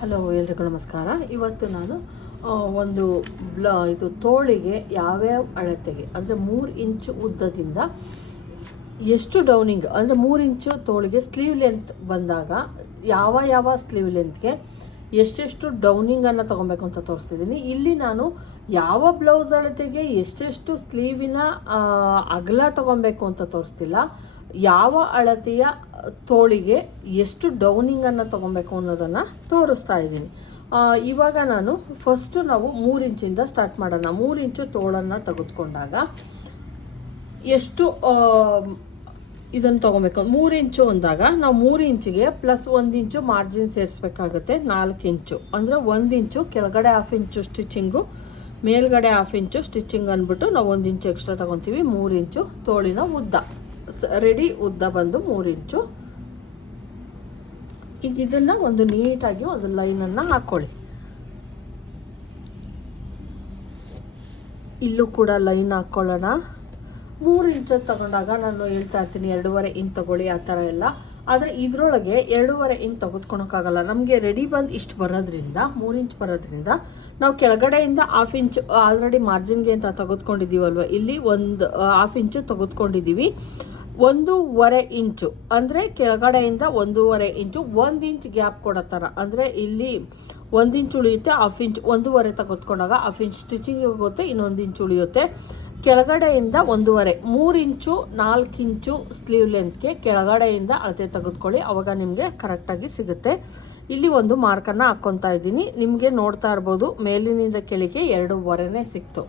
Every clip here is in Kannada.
ಹಲೋ, ಎಲ್ರಿಗೂ ನಮಸ್ಕಾರ. ಇವತ್ತು ನಾನು ಒಂದು ಇದು ತೋಳಿಗೆ ಯಾವ್ಯಾವ ಅಳತೆಗೆ ಅಂದರೆ 3 ಇಂಚು ಉದ್ದದಿಂದ ಎಷ್ಟು ಡೌನಿಂಗ್ ಅಂದರೆ 3 ಇಂಚು ತೋಳಿಗೆ ಸ್ಲೀವ್ ಲೆಂತ್ ಬಂದಾಗ ಯಾವ ಸ್ಲೀವ್ ಲೆಂತ್ಗೆ ಎಷ್ಟೆಷ್ಟು ಡೌನಿಂಗನ್ನು ತೊಗೊಬೇಕು ಅಂತ ತೋರಿಸ್ತಿದ್ದೀನಿ. ಇಲ್ಲಿ ನಾನು ಯಾವ ಬ್ಲೌಸ್ ಅಳತೆಗೆ ಎಷ್ಟೆಷ್ಟು ಸ್ಲೀವಿನ ಅಗಲ ತೊಗೊಬೇಕು ಅಂತ ತೋರಿಸ್ತಿಲ್ಲ, ಯಾವ ಅಳತೆಯ ತೋಳಿಗೆ ಎಷ್ಟು ಡೌನಿಂಗನ್ನು ತೊಗೊಬೇಕು ಅನ್ನೋದನ್ನು ತೋರಿಸ್ತಾ ಇದ್ದೀನಿ. ಇವಾಗ ನಾನು ಫಸ್ಟು ನಾವು 3 ಇಂಚಿಂದ ಸ್ಟಾರ್ಟ್ ಮಾಡೋಣ. 3 ಇಂಚು ತೋಳನ್ನು ತೆಗೆದುಕೊಂಡಾಗ ಎಷ್ಟು ಇದನ್ನು ತೊಗೊಬೇಕು. 3 ಇಂಚು ಅಂದಾಗ ನಾವು 3 ಇಂಚಿಗೆ ಪ್ಲಸ್ 1 ಇಂಚು ಮಾರ್ಜಿನ್ ಸೇರಿಸ್ಬೇಕಾಗುತ್ತೆ. 4 ಇಂಚು ಅಂದರೆ 1 ಇಂಚು ಕೆಳಗಡೆ 1/2 ಇಂಚು ಸ್ಟಿಚಿಂಗು, ಮೇಲ್ಗಡೆ 1/2 ಇಂಚು ಸ್ಟಿಚಿಂಗ್ ಅಂದ್ಬಿಟ್ಟು ನಾವು 1 ಇಂಚು ಎಕ್ಸ್ಟ್ರಾ ತೊಗೊತೀವಿ. 3 ಇಂಚು ತೋಳಿನ ಉದ್ದ ರೆಡಿ ಉದ್ದ ಬಂದು 3 ಇಂಚು. ಈಗ ಇದನ್ನು ಒಂದು ನೀಟಾಗಿ ಒಂದು ಲೈನನ್ನು ಹಾಕ್ಕೊಳ್ಳಿ. ಇಲ್ಲೂ ಕೂಡ ಲೈನ್ ಹಾಕ್ಕೊಳ್ಳೋಣ. 3 ಇಂಚು ತಗೊಂಡಾಗ ನಾನು ಹೇಳ್ತಾ ಇರ್ತೀನಿ 2.5 ಇಂಚ್ ತಗೊಳ್ಳಿ ಆ ಥರ ಎಲ್ಲ. ಆದರೆ ಇದರೊಳಗೆ 2.5 ಇಂಚ್ ತೆಗೆದುಕೊಳಕ್ಕಾಗಲ್ಲ. ನಮಗೆ ರೆಡಿ ಬಂದು ಇಷ್ಟು ಬರೋದ್ರಿಂದ 3 ಇಂಚ್ ಬರೋದ್ರಿಂದ ನಾವು ಕೆಳಗಡೆಯಿಂದ 1/2 ಇಂಚು ಆಲ್ರೆಡಿ ಮಾರ್ಜಿನ್ಗೆ ಅಂತ ತೆಗೆದುಕೊಂಡಿದ್ದೀವಲ್ವ, ಇಲ್ಲಿ 1/2 ಇಂಚು ತೆಗೆದುಕೊಂಡಿದ್ದೀವಿ. 1.5 ಇಂಚು ಅಂದರೆ ಕೆಳಗಡೆಯಿಂದ 1.5 ಇಂಚು 1 ಇಂಚ್ ಗ್ಯಾಪ್ ಕೊಡೋ ಥರ, ಅಂದರೆ ಇಲ್ಲಿ 1 ಇಂಚ್ ಉಳಿಯುತ್ತೆ, 1/2 ಇಂಚ್ 1.5 ತೆಗೆದುಕೊಂಡಾಗ 1/2 ಇಂಚ್ ಸ್ಟಿಚಿಂಗ್ ಹೋಗುತ್ತೆ, ಇನ್ನೊಂದು ಇಂಚ್ ಉಳಿಯುತ್ತೆ. ಕೆಳಗಡೆಯಿಂದ 1.5 3 ಇಂಚು 4 ಇಂಚು ಸ್ಲೀವ್ ಲೆಂತ್ಗೆ ಕೆಳಗಡೆಯಿಂದ ಅಳತೆ ತೆಗೆದುಕೊಳ್ಳಿ, ಆವಾಗ ನಿಮಗೆ ಕರೆಕ್ಟಾಗಿ ಸಿಗುತ್ತೆ. ಇಲ್ಲಿ ಒಂದು ಮಾರ್ಕನ್ನು ಹಾಕ್ಕೊತಾ ಇದ್ದೀನಿ. ನಿಮಗೆ ನೋಡ್ತಾ ಇರ್ಬೋದು ಮೇಲಿನಿಂದ ಕೆಳಗೆ 2.5ನೇ ಸಿಕ್ತು.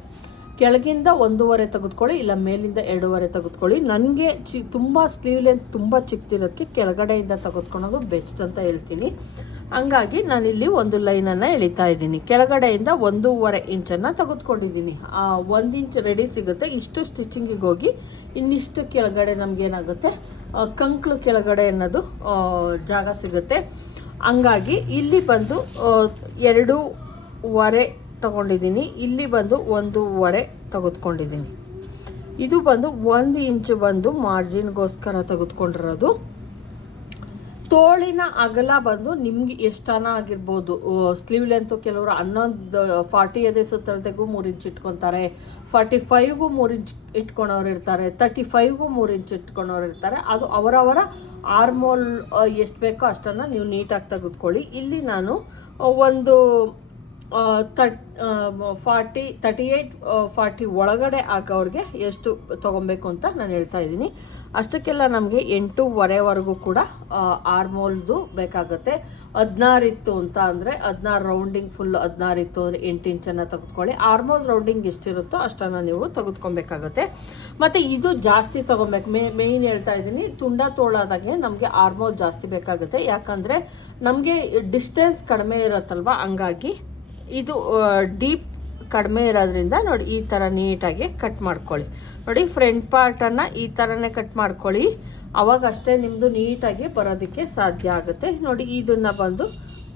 ಕೆಳಗಿಂದ 1.5 ತೆಗೆದುಕೊಳ್ಳಿ, ಇಲ್ಲ ಮೇಲಿಂದ 2.5 ತೆಗೆದುಕೊಳ್ಳಿ. ನನಗೆ ತುಂಬ ಸ್ಲೀವ್ ಲೆಂತ್ ತುಂಬ ಚಿಕ್ಕದಿರೋದಕ್ಕೆ ಕೆಳಗಡೆಯಿಂದ ತೆಗೆದುಕೊಳ್ಳೋದು ಬೆಸ್ಟ್ ಅಂತ ಹೇಳ್ತೀನಿ. ಹಂಗಾಗಿ ನಾನಿಲ್ಲಿ ಒಂದು ಲೈನನ್ನು ಎಳಿತಾ ಇದ್ದೀನಿ. ಕೆಳಗಡೆಯಿಂದ 1.5 ಇಂಚನ್ನು ತೆಗೆದುಕೊಂಡಿದ್ದೀನಿ. 1 ಇಂಚ್ ರೆಡಿ ಸಿಗುತ್ತೆ. ಇಷ್ಟು ಸ್ಟಿಚಿಂಗಿಗೆ ಹೋಗಿ ಇನ್ನಿಷ್ಟು ಕೆಳಗಡೆ ನಮಗೇನಾಗುತ್ತೆ ಕಂಕ್ಳು ಕೆಳಗಡೆ ಅನ್ನೋದು ಜಾಗ ಸಿಗುತ್ತೆ. ಹಂಗಾಗಿ ಇಲ್ಲಿ ಬಂದು 2.5 ತಗೊಂಡಿದ್ದೀನಿ, ಇಲ್ಲಿ ಬಂದು 1.5 ತೆಗೆದುಕೊಂಡಿದ್ದೀನಿ. ಇದು ಬಂದು 1 ಇಂಚು ಬಂದು ಮಾರ್ಜಿನ್ಗೋಸ್ಕರ ತೆಗೆದುಕೊಂಡಿರೋದು. ತೋಳಿನ ಅಗಲ ಬಂದು ನಿಮ್ಗೆ ಎಷ್ಟಾನ ಆಗಿರ್ಬೋದು. ಸ್ಲೀವ್ ಲೆಂತು ಕೆಲವರು 40 ಎದೆ ಸುತ್ತಳತೆಗೂ 3 ಇಂಚ್ ಇಟ್ಕೊತಾರೆ, 45ಗೂ 3 ಇಂಚ್ ಇಟ್ಕೊಳೋರು ಇರ್ತಾರೆ, 35ಗೂ 3 ಇಂಚ್ ಇಟ್ಕೊಳೋರು ಇರ್ತಾರೆ. ಅದು ಅವರವರ ಆರ್ಮೋಲ್ ಎಷ್ಟು ಬೇಕೋ ಅಷ್ಟನ್ನು ನೀವು ನೀಟಾಗಿ ತೆಗೆದುಕೊಳ್ಳಿ. ಇಲ್ಲಿ ನಾನು ಒಂದು 38-40 ಒಳಗಡೆ ಆಗೋರಿಗೆ ಎಷ್ಟು ತೊಗೊಬೇಕು ಅಂತ ನಾನು ಹೇಳ್ತಾ ಇದ್ದೀನಿ. ಅಷ್ಟಕ್ಕೆಲ್ಲ ನಮಗೆ 8.5ವರೆಗೂ ಕೂಡ ಆರ್ಮೋಲ್ದು ಬೇಕಾಗುತ್ತೆ. 16 ಇತ್ತು ಅಂತ ಅಂದರೆ 16 ರೌಂಡಿಂಗ್ ಫುಲ್ 16 ಇತ್ತು ಅಂದರೆ 8 ಇಂಚನ್ನು ತೆಗೆದುಕೊಳ್ಳಿ. ಆರ್ಮೋಲ್ ರೌಂಡಿಂಗ್ ಎಷ್ಟಿರುತ್ತೋ ಅಷ್ಟನ್ನು ನೀವು ತೆಗೆದುಕೊಬೇಕಾಗುತ್ತೆ. ಮತ್ತು ಇದು ಜಾಸ್ತಿ ತೊಗೊಬೇಕು. ಮೇಯ್ನ್ ಹೇಳ್ತಾ ಇದ್ದೀನಿ, ತುಂಡ ತೋಳಾದಾಗೆ ನಮಗೆ ಆರ್ಮೋಲ್ ಜಾಸ್ತಿ ಬೇಕಾಗುತ್ತೆ. ಯಾಕಂದರೆ ನಮಗೆ ಡಿಸ್ಟೆನ್ಸ್ ಕಡಿಮೆ ಇರುತ್ತಲ್ವ, ಹಂಗಾಗಿ ಇದು ಡೀಪ್ ಕಡಿಮೆ ಇರೋದ್ರಿಂದ ನೋಡಿ ಈ ಥರ ನೀಟಾಗಿ ಕಟ್ ಮಾಡ್ಕೊಳ್ಳಿ. ನೋಡಿ ಫ್ರಂಟ್ ಪಾರ್ಟನ್ನು ಈ ಥರನೇ ಕಟ್ ಮಾಡ್ಕೊಳ್ಳಿ, ಅವಾಗಷ್ಟೇ ನಿಮ್ಮದು ನೀಟಾಗಿ ಬರೋದಕ್ಕೆ ಸಾಧ್ಯ ಆಗುತ್ತೆ. ನೋಡಿ ಇದನ್ನು ಬಂದು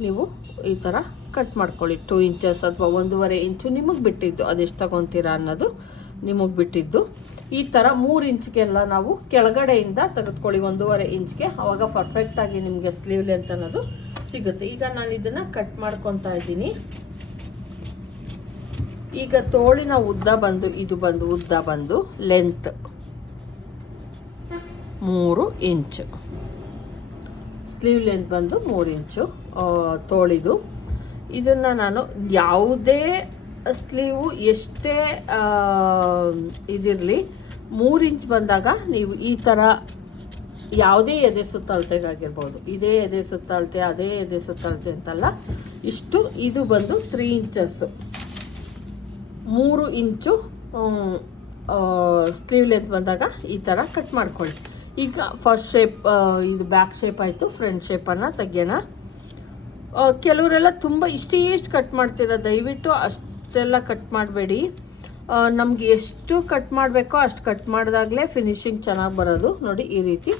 ನೀವು ಈ ಥರ ಕಟ್ ಮಾಡ್ಕೊಳ್ಳಿ. 2 ಇಂಚಸ್ ಅಥವಾ 1.5 ಇಂಚು ನಿಮಗೆ ಬಿಟ್ಟಿದ್ದು, ಅದೆಷ್ಟು ತಗೊತೀರಾ ಅನ್ನೋದು ನಿಮಗೆ ಬಿಟ್ಟಿದ್ದು. ಈ ಥರ 3 ಇಂಚ್ಗೆಲ್ಲ ನಾವು ಕೆಳಗಡೆಯಿಂದ ತೆಗೆದುಕೊಳ್ಳಿ 1.5 ಇಂಚ್ಗೆ, ಆವಾಗ ಪರ್ಫೆಕ್ಟಾಗಿ ನಿಮಗೆ ಸ್ಲೀವ್ ಲೆಂತ್ ಅನ್ನೋದು ಸಿಗುತ್ತೆ. ಈಗ ನಾನು ಇದನ್ನು ಕಟ್ ಮಾಡ್ಕೊತಾ ಇದ್ದೀನಿ. ಈಗ ತೋಳಿನ ಉದ್ದ ಬಂದು ಇದು ಬಂದು ಉದ್ದ ಬಂದು ಲೆಂತ್ 3 ಇಂಚು, ಸ್ಲೀವ್ ಲೆಂತ್ ಬಂದು 3 ಇಂಚು ತೋಳಿದು. ಇದನ್ನು ನಾನು ಯಾವುದೇ ಸ್ಲೀವು ಎಷ್ಟೇ ಇದಿರಲಿ 3 ಇಂಚ್ ಬಂದಾಗ ನೀವು ಈ ಥರ ಯಾವುದೇ ಎದೆ ಸುತ್ತಳತೆಗಾಗಿರ್ಬೋದು, ಇದೇ ಎದೆ ಸುತ್ತಳತೆ ಅದೇ ಎದೆ ಸುತ್ತಳತೆ ಅಂತಲ್ಲ, ಇಷ್ಟು ಇದು ಬಂದು 3 ಇಂಚಸ್ಸು 3 ಇಂಚು ಸ್ಲೀವ್ ಲೆಂತ್ ಬಂದಾಗ ಈ ಥರ ಕಟ್ ಮಾಡ್ಕೊಳ್ಳಿ. ಈಗ ಫಸ್ಟ್ ಶೇಪ್ ಇದು ಬ್ಯಾಕ್ ಶೇಪ್ ಆಯಿತು. ಫ್ರಂಟ್ ಶೇಪನ್ನು ತೆಗೆಯೋಣ. ಕೆಲವರೆಲ್ಲ ತುಂಬ ಇಷ್ಟು ಕಟ್ ಮಾಡ್ತೀರ, ದಯವಿಟ್ಟು ಅಷ್ಟೆಲ್ಲ ಕಟ್ ಮಾಡಬೇಡಿ. ನಮಗೆ ಎಷ್ಟು ಕಟ್ ಮಾಡಬೇಕೋ ಅಷ್ಟು ಕಟ್ ಮಾಡಿದಾಗಲೇ ಫಿನಿಶಿಂಗ್ ಚೆನ್ನಾಗಿ ಬರೋದು. ನೋಡಿ ಈ ರೀತಿ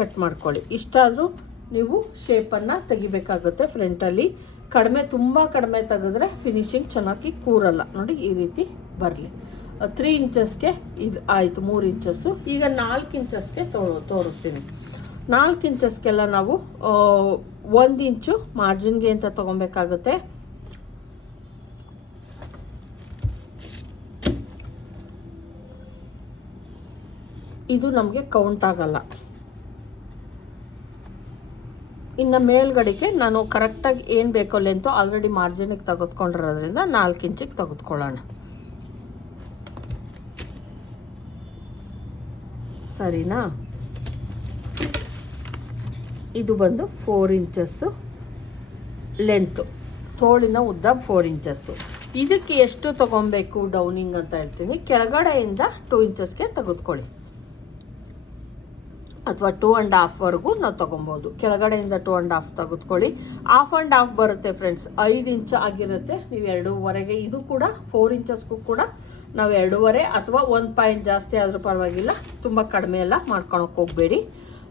ಕಟ್ ಮಾಡ್ಕೊಳ್ಳಿ. ಇಷ್ಟಾದರೂ ನೀವು ಶೇಪನ್ನು ತೆಗಿಬೇಕಾಗುತ್ತೆ. ಫ್ರಂಟಲ್ಲಿ ತುಂಬ ಕಡಿಮೆ ತೆಗೆದ್ರೆ ಫಿನಿಶಿಂಗ್ ಚೆನ್ನಾಗಿ ಕೂರಲ್ಲ. ನೋಡಿ ಈ ರೀತಿ ಬರಲಿ. 3 ಇಂಚಸ್ಗೆ ಇದು ಆಯಿತು 3 ಇಂಚಸ್ಸು. ಈಗ 4 ಇಂಚಸ್ಗೆ ತೋರಿಸ್ತೀನಿ. 4 ಇಂಚಸ್ಗೆಲ್ಲ ನಾವು 1 ಇಂಚು ಮಾರ್ಜಿನ್ಗೆ ಅಂತ ತೊಗೊಬೇಕಾಗುತ್ತೆ. ಇದು ನಮಗೆ ಕೌಂಟ್ ಆಗಲ್ಲ. ಇನ್ನು ಮೇಲ್ಗಡೆಗೆ ನಾನು ಕರೆಕ್ಟಾಗಿ ಏನು ಬೇಕೋ ಲೆಂತು ಆಲ್ರೆಡಿ ಮಾರ್ಜಿನಿಗೆ ತೆಗೆದುಕೊಂಡಿರೋದ್ರಿಂದ 4 ಇಂಚಿಗೆ ತೆಗೆದುಕೊಳ್ಳೋಣ. ಸರಿನಾ? ಇದು ಬಂದು 4 ಇಂಚಸ್ಸು ಲೆಂತು, ತೋಳಿನ ಉದ್ದ 4 ಇಂಚಸ್ಸು. ಇದಕ್ಕೆ ಎಷ್ಟು ತೊಗೊಬೇಕು ಡೌನಿಂಗ್ ಅಂತ ಹೇಳ್ತೀನಿ. ಕೆಳಗಡೆಯಿಂದ 2 ಇಂಚಸ್ಗೆ ತೆಗೆದುಕೊಳ್ಳಿ, ಅಥವಾ 2.5ವರೆಗೂ ನಾವು ತೊಗೊಬೋದು. ಕೆಳಗಡೆಯಿಂದ 2.5 ತೆಗೆದುಕೊಳ್ಳಿ. 1/2 ಬರುತ್ತೆ ಫ್ರೆಂಡ್ಸ್, 5 ಇಂಚ್ ಆಗಿರುತ್ತೆ. ನೀವು 2.5ಗೆ, ಇದು ಕೂಡ 4 ಇಂಚಸ್ಗೂ ಕೂಡ ನಾವು 2.5 ಅಥವಾ 1 ಪಾಯಿಂಟ್ ಜಾಸ್ತಿ ಆದರೂ ಪರವಾಗಿಲ್ಲ, ತುಂಬ ಕಡಿಮೆ ಎಲ್ಲ ಮಾಡ್ಕೊಳಕ್ಕೆ ಹೋಗಬೇಡಿ.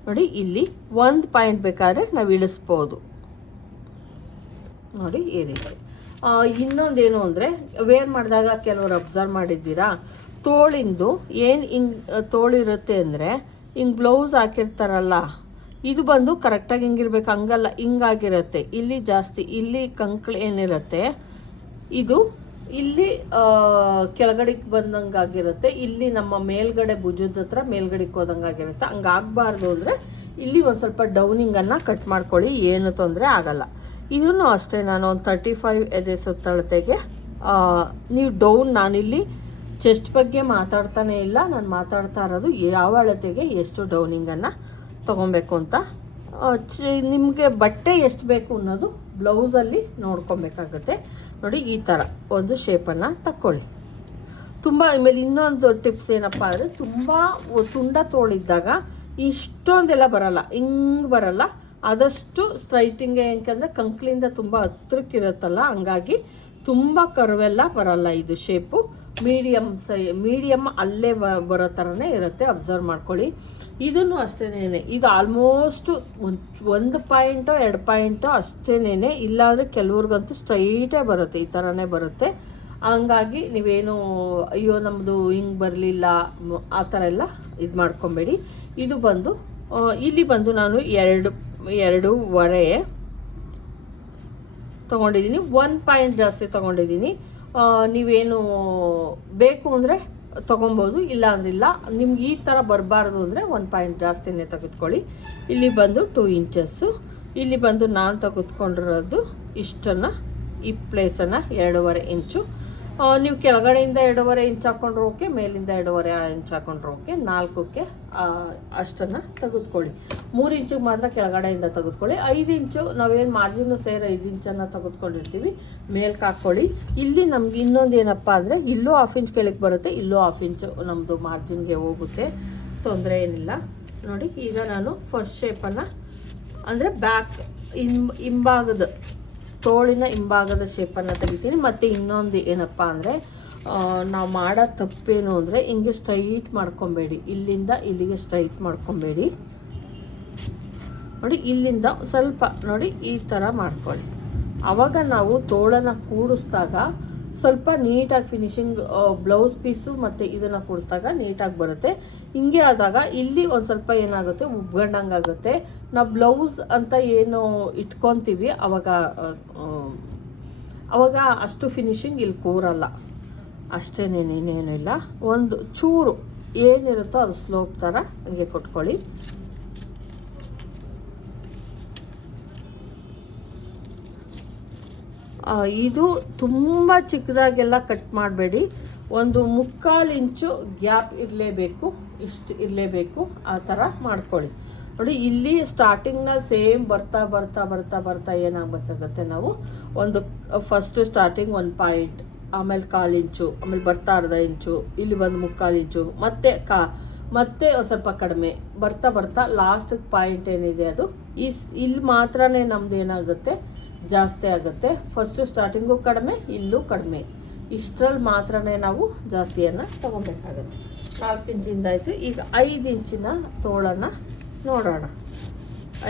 ನೋಡಿ, ಇಲ್ಲಿ 1 ಪಾಯಿಂಟ್ ಬೇಕಾದ್ರೆ ನಾವು ಇಳಿಸ್ಬೋದು. ನೋಡಿ ಈ ರೀತಿ. ಇನ್ನೊಂದೇನು ಅಂದರೆ, ವೇರ್ ಮಾಡಿದಾಗ ಕೆಲವರು ಅಬ್ಸರ್ವ್ ಮಾಡಿದ್ದೀರಾ, ತೋಳಿಂದು ಏನು ಹಿಂಗೆ ತೋಳಿರುತ್ತೆ ಅಂದರೆ, ಹಿಂಗೆ ಬ್ಲೌಸ್ ಹಾಕಿರ್ತಾರಲ್ಲ, ಇದು ಬಂದು ಕರೆಕ್ಟಾಗಿ ಹಿಂಗಿರ್ಬೇಕು, ಹಂಗಲ್ಲ, ಹಿಂಗಾಗಿರುತ್ತೆ. ಇಲ್ಲಿ ಜಾಸ್ತಿ, ಇಲ್ಲಿ ಕಂಕ್ಳು ಏನಿರುತ್ತೆ ಇದು ಇಲ್ಲಿ ಕೆಳಗಡೆಗೆ ಬಂದಂಗಾಗಿರುತ್ತೆ, ಇಲ್ಲಿ ನಮ್ಮ ಮೇಲ್ಗಡೆ ಭುಜದ ಹತ್ರ ಮೇಲ್ಗಡೆಗೆ ಹೋದಂಗಾಗಿರುತ್ತೆ. ಹಂಗಾಗಬಾರ್ದು ಅಂದರೆ ಇಲ್ಲಿ ಒಂದು ಸ್ವಲ್ಪ ಡೌನಿಂಗನ್ನು ಕಟ್ ಮಾಡ್ಕೊಳ್ಳಿ, ಏನು ತೊಂದರೆ ಆಗಲ್ಲ. ಇದನ್ನು ಅಷ್ಟೇ, ನಾನು ಒಂದು 35 ಎದೆ ಸುತ್ತಳತೆಗೆ ನೀವು ಡೌನ್, ನಾನಿಲ್ಲಿ ಚೆಸ್ಟ್ ಬಗ್ಗೆ ಮಾತಾಡ್ತಾನೆ ಇಲ್ಲ, ನಾನು ಮಾತಾಡ್ತಾ ಇರೋದು ಯಾವ ಅಳತೆಗೆ ಎಷ್ಟು ಡೌನಿಂಗನ್ನು ತೊಗೊಬೇಕು ಅಂತ. ನಿಮಗೆ ಬಟ್ಟೆ ಎಷ್ಟು ಬೇಕು ಅನ್ನೋದು ಬ್ಲೌಸಲ್ಲಿ ನೋಡ್ಕೊಬೇಕಾಗುತ್ತೆ. ನೋಡಿ, ಈ ಥರ ಒಂದು ಶೇಪನ್ನು ತಕ್ಕೊಳ್ಳಿ. ತುಂಬ ಆಮೇಲೆ ಇನ್ನೊಂದು ಟಿಪ್ಸ್ ಏನಪ್ಪ ಅಂದರೆ, ತುಂಬ ತುಂಡ ತೋಳಿದ್ದಾಗ ಇಷ್ಟೊಂದೆಲ್ಲ ಬರಲ್ಲ, ಹಿಂಗೆ ಬರಲ್ಲ, ಆದಷ್ಟು ಸ್ಟ್ರೈಟಿಂಗ್. ಯಾಕಂದರೆ ಕಂಕ್ಳಿಂದ ತುಂಬ ಹತ್ರಕ್ಕಿರುತ್ತಲ್ಲ, ಹಂಗಾಗಿ ತುಂಬ ಕರ್ವೆಲ್ಲ ಬರಲ್ಲ. ಇದು ಶೇಪು ಮೀಡಿಯಮ್ ಅಲ್ಲೇ ಬರೋ ಥರನೇ ಇರುತ್ತೆ, ಅಬ್ಸರ್ವ್ ಮಾಡ್ಕೊಳ್ಳಿ. ಇದನ್ನು ಅಷ್ಟೇನೆ, ಇದು ಆಲ್ಮೋಸ್ಟು 1 ಪಾಯಿಂಟೋ 2 ಪಾಯಿಂಟೋ ಅಷ್ಟೇನೆ, ಇಲ್ಲಾಂದರೆ ಕೆಲವ್ರಿಗಂತೂ ಸ್ಟ್ರೈಟೇ ಬರುತ್ತೆ, ಈ ಥರನೇ ಬರುತ್ತೆ. ಹಂಗಾಗಿ ನೀವೇನು ಅಯ್ಯೋ ನಮ್ಮದು ಹಿಂಗೆ ಬರಲಿಲ್ಲ ಆ ಥರ ಎಲ್ಲ ಇದು ಮಾಡ್ಕೊಬೇಡಿ. ಇದು ಬಂದು ಇಲ್ಲಿ ಬಂದು ನಾನು 2.5 ತೊಗೊಂಡಿದ್ದೀನಿ, 1 ಪಾಯಿಂಟ್ ಜಾಸ್ತಿ ತೊಗೊಂಡಿದ್ದೀನಿ. ನೀವೇನು ಬೇಕು ಅಂದರೆ ತೊಗೊಬೋದು, ಇಲ್ಲ ಅಂದ್ರೆ ಇಲ್ಲ. ನಿಮ್ಗೆ ಈ ಥರ ಬರಬಾರ್ದು ಅಂದರೆ 1 ಪಾಯಿಂಟ್ ಜಾಸ್ತಿನೇ ತೆಗೆದುಕೊಳ್ಳಿ. ಇಲ್ಲಿ ಬಂದು 2 ಇಂಚಸ್ಸು, ಇಲ್ಲಿ ಬಂದು ನಾನು ತೆಗೆದುಕೊಂಡಿರೋದು ಇಷ್ಟನ್ನು, ಈ ಪ್ಲೇಸನ್ನು 2.5 ಇಂಚು. ನೀವು ಕೆಳಗಡೆಯಿಂದ 2.5 ಇಂಚ್ ಹಾಕೊಂಡ್ರೆ ಓಕೆ, ಮೇಲಿಂದ 2.5 ಇಂಚ್ ಹಾಕೊಂಡ್ರೆ ಓಕೆ. 4ಕ್ಕೆ ಅಷ್ಟನ್ನು ತೆಗೆದುಕೊಳ್ಳಿ. 3 ಇಂಚಿಗೆ ಮಾತ್ರ ಕೆಳಗಡೆಯಿಂದ ತೆಗೆದುಕೊಳ್ಳಿ. 5 ಇಂಚು ನಾವೇನು ಮಾರ್ಜಿನ್ನು ಸೇರಿ 5 ಇಂಚನ್ನು ತೆಗೆದುಕೊಂಡಿರ್ತೀವಿ, ಮೇಲ್ಗೆ ಹಾಕ್ಕೊಳ್ಳಿ. ಇಲ್ಲಿ ನಮ್ಗೆ ಇನ್ನೊಂದು ಏನಪ್ಪ ಅಂದರೆ, ಇಲ್ಲೂ 1/2 ಇಂಚ್ ಕೆಳಗೆ ಬರುತ್ತೆ, ಇಲ್ಲೂ 1/2 ಇಂಚು ನಮ್ಮದು ಮಾರ್ಜಿನ್ಗೆ ಹೋಗುತ್ತೆ, ತೊಂದರೆ ಏನಿಲ್ಲ. ನೋಡಿ, ಈಗ ನಾನು ಫಸ್ಟ್ ಶೇಪನ್ನು ಅಂದರೆ ಬ್ಯಾಕ್ ಹಿಂಭಾಗದ ತೋಳಿನ ಹಿಂಭಾಗದ ಶೇಪನ್ನು ತೆಗಿತೀನಿ. ಮತ್ತು ಇನ್ನೊಂದು ಏನಪ್ಪ ಅಂದರೆ, ನಾವು ಮಾಡೋ ತಪ್ಪೇನು ಅಂದರೆ, ಹಿಂಗೆ ಸ್ಟ್ರೈಟ್ ಮಾಡ್ಕೊಬೇಡಿ, ಇಲ್ಲಿಂದ ಇಲ್ಲಿಗೆ ಸ್ಟ್ರೈಟ್ ಮಾಡ್ಕೊಬೇಡಿ. ನೋಡಿ, ಇಲ್ಲಿಂದ ಸ್ವಲ್ಪ ನೋಡಿ ಈ ಥರ ಮಾಡ್ಕೊಳ್ಳಿ. ಆವಾಗ ನಾವು ತೋಳನ್ನು ಕೂಡಿಸಿದಾಗ ಸ್ವಲ್ಪ ನೀಟಾಗಿ ಫಿನಿಶಿಂಗ್, ಬ್ಲೌಸ್ ಪೀಸು ಮತ್ತು ಇದನ್ನು ಕೂಡಿಸಿದಾಗ ನೀಟಾಗಿ ಬರುತ್ತೆ. ಹಿಂಗೆ ಆದಾಗ ಇಲ್ಲಿ ಒಂದು ಸ್ವಲ್ಪ ಏನಾಗುತ್ತೆ, ಉಬ್ಗಂಡಂಗಾಗುತ್ತೆ. ನಾವು ಬ್ಲೌಸ್ ಅಂತ ಏನು ಇಟ್ಕೊತೀವಿ ಅವಾಗ ಅಷ್ಟು ಫಿನಿಶಿಂಗ್ ಇಲ್ಲಿ ಕೂರಲ್ಲ. ಅಷ್ಟೇನೇನೇನಿಲ್ಲ, ಒಂದು ಚೂರು ಏನಿರುತ್ತೋ ಅದು ಸ್ಲೋಪ್ ಥರ ಹಂಗೆ ಕೊಟ್ಕೊಳ್ಳಿ. ಇದು ತುಂಬ ಚಿಕ್ಕದಾಗೆಲ್ಲ ಕಟ್ ಮಾಡಬೇಡಿ, ಒಂದು 3/4 ಇಂಚು ಗ್ಯಾಪ್ ಇರಲೇಬೇಕು, ಇಷ್ಟು ಇರಲೇಬೇಕು, ಆ ಥರ ಮಾಡ್ಕೊಳ್ಳಿ. ನೋಡಿ, ಇಲ್ಲಿ ಸ್ಟಾರ್ಟಿಂಗ್ನಲ್ಲಿ ಸೇಮ್ ಬರ್ತಾ ಬರ್ತಾ ಬರ್ತಾ ಬರ್ತಾ ಏನಾಗಬೇಕಾಗತ್ತೆ, ನಾವು ಒಂದು ಫಸ್ಟು ಸ್ಟಾರ್ಟಿಂಗ್ 1 ಪಾಯಿಂಟ್, ಆಮೇಲೆ 1/4 ಇಂಚು, ಆಮೇಲೆ ಬರ್ತಾ 1/2 ಇಂಚು, ಇಲ್ಲಿ ಬಂದು 3/4 ಇಂಚು, ಮತ್ತೆ ಒಂದು ಸ್ವಲ್ಪ ಕಡಿಮೆ ಬರ್ತಾ ಬರ್ತಾ ಲಾಸ್ಟ್ ಪಾಯಿಂಟ್ ಏನಿದೆ ಅದು ಇಲ್ಲಿ ಮಾತ್ರನೇ ನಮ್ದು ಏನಾಗುತ್ತೆ, ಜಾಸ್ತಿ ಆಗುತ್ತೆ. ಫಸ್ಟು ಸ್ಟಾರ್ಟಿಂಗು ಕಡಿಮೆ, ಇಲ್ಲೂ ಕಡಿಮೆ, ಇಷ್ಟರಲ್ಲಿ ಮಾತ್ರನೇ ನಾವು ಜಾಸ್ತಿಯನ್ನು ತೊಗೊಬೇಕಾಗತ್ತೆ. 4 ಇಂಚಿಂದ ಆಯಿತು. ಈಗ 5 ಇಂಚಿನ ತೋಳನ್ನು ನೋಡೋಣ,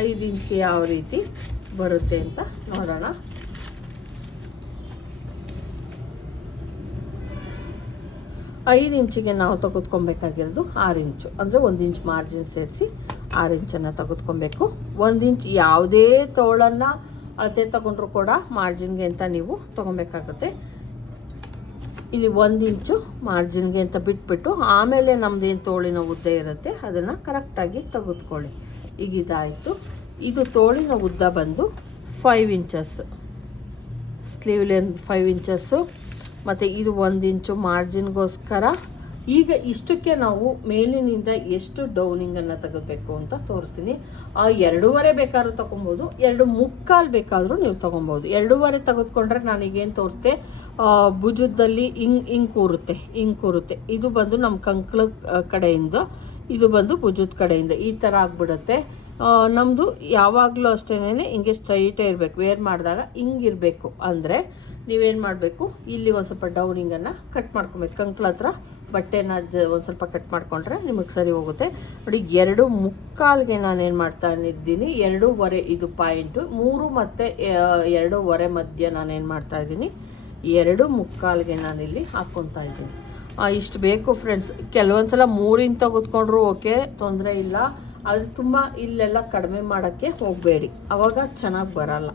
5 ಇಂಚಿಗೆ ಯಾವ ರೀತಿ ಬರುತ್ತೆ ಅಂತ ನೋಡೋಣ. ಐದು ಇಂಚಿಗೆ ನಾವು ತೆಗೆದುಕೊಬೇಕಾಗಿರೋದು 6 ಇಂಚು, ಅಂದರೆ 1 ಇಂಚ್ ಮಾರ್ಜಿನ್ ಸೇರಿಸಿ 6 ಇಂಚನ್ನು ತೆಗೆದುಕೊಬೇಕು. 1 ಇಂಚ್ ಯಾವುದೇ ತೋಳನ್ನು ಅಳತೆ ತಗೊಂಡ್ರು ಕೂಡ ಮಾರ್ಜಿನ್ಗೆ ಅಂತ ನೀವು ತೊಗೊಬೇಕಾಗುತ್ತೆ. ಇಲ್ಲಿ 1 ಇಂಚು ಮಾರ್ಜಿನ್ಗೆ ಅಂತ ಬಿಟ್ಬಿಟ್ಟು ಆಮೇಲೆ ನಮ್ಮದೇನು ತೋಳಿನ ಉದ್ದ ಇರುತ್ತೆ ಅದನ್ನು ಕರೆಕ್ಟಾಗಿ ತೆಗೆದುಕೊಳ್ಳಿ. ಈಗ ಇದಾಯಿತು. ಇದು ತೋಳಿನ ಉದ್ದ ಬಂದು 5 ಇಂಚಸ್, ಸ್ಲೀವ್ ಲೆಂತ್ 5 ಇಂಚಸ್ಸು, ಮತ್ತು ಇದು 1 ಇಂಚು ಮಾರ್ಜಿನ್ಗೋಸ್ಕರ. ಈಗ ಇಷ್ಟಕ್ಕೆ ನಾವು ಮೇಲಿನಿಂದ ಎಷ್ಟು ಡೌನಿಂಗನ್ನು ತೆಗೆದಬೇಕು ಅಂತ ತೋರಿಸ್ತೀನಿ. 2.5 ಬೇಕಾದ್ರೂ ತೊಗೊಬೋದು, 2.25 ಬೇಕಾದರೂ ನೀವು ತೊಗೊಬೋದು. 2.5 ತೆಗೆದುಕೊಂಡ್ರೆ ನಾನೀಗೇನು ತೋರಿಸ್ತೆ, ಭುಜದಲ್ಲಿ ಹಿಂಗೆ ಕೂರುತ್ತೆ. ಇದು ಬಂದು ನಮ್ಮ ಕಂಕ್ಳ ಕಡೆಯಿಂದ, ಇದು ಬಂದು ಭುಜದ ಕಡೆಯಿಂದ ಈ ಥರ ಆಗಿಬಿಡುತ್ತೆ. ನಮ್ಮದು ಯಾವಾಗಲೂ ಅಷ್ಟೇ ಹಿಂಗೆ ಸ್ಟ್ರೈಟೇ ಇರಬೇಕು. ವೇರ್ ಮಾಡಿದಾಗ ಹಿಂಗಿರಬೇಕು. ಅಂದರೆ ನೀವೇನು ಮಾಡಬೇಕು, ಇಲ್ಲಿ ಒಂದು ಸ್ವಲ್ಪ ಡೌನಿಂಗನ್ನು ಕಟ್ ಮಾಡ್ಕೊಬೇಕು. ಕಂಕ್ಳ ಹತ್ರ ಬಟ್ಟೆನ ಒಂದು ಸ್ವಲ್ಪ ಕಟ್ ಮಾಡಿಕೊಂಡ್ರೆ ನಿಮಗೆ ಸರಿ ಹೋಗುತ್ತೆ. ನೋಡಿ 2.25ಗೆ ನಾನೇನು ಮಾಡ್ತಾ ಇದ್ದೀನಿ, 2.5 ಇದು ಪಾಯಿಂಟು, 3 ಮತ್ತು 2.5 ಮಧ್ಯ ನಾನೇನು ಮಾಡ್ತಾ ಇದ್ದೀನಿ, 2.25ಗೆ ನಾನಿಲ್ಲಿ ಹಾಕ್ಕೊತಾ ಇದ್ದೀನಿ. ಇಷ್ಟು ಬೇಕು ಫ್ರೆಂಡ್ಸ್. ಕೆಲವೊಂದು ಸಲ 3 ಇಂಚ್ ತೆಗೆದುಕೊಂಡ್ರು ಓಕೆ, ತೊಂದರೆ ಇಲ್ಲ. ಅದು ತುಂಬ ಇಲ್ಲೆಲ್ಲ ಕಡಿಮೆ ಮಾಡೋಕ್ಕೆ ಹೋಗಬೇಡಿ, ಆವಾಗ ಚೆನ್ನಾಗಿ ಬರಲ್ಲ.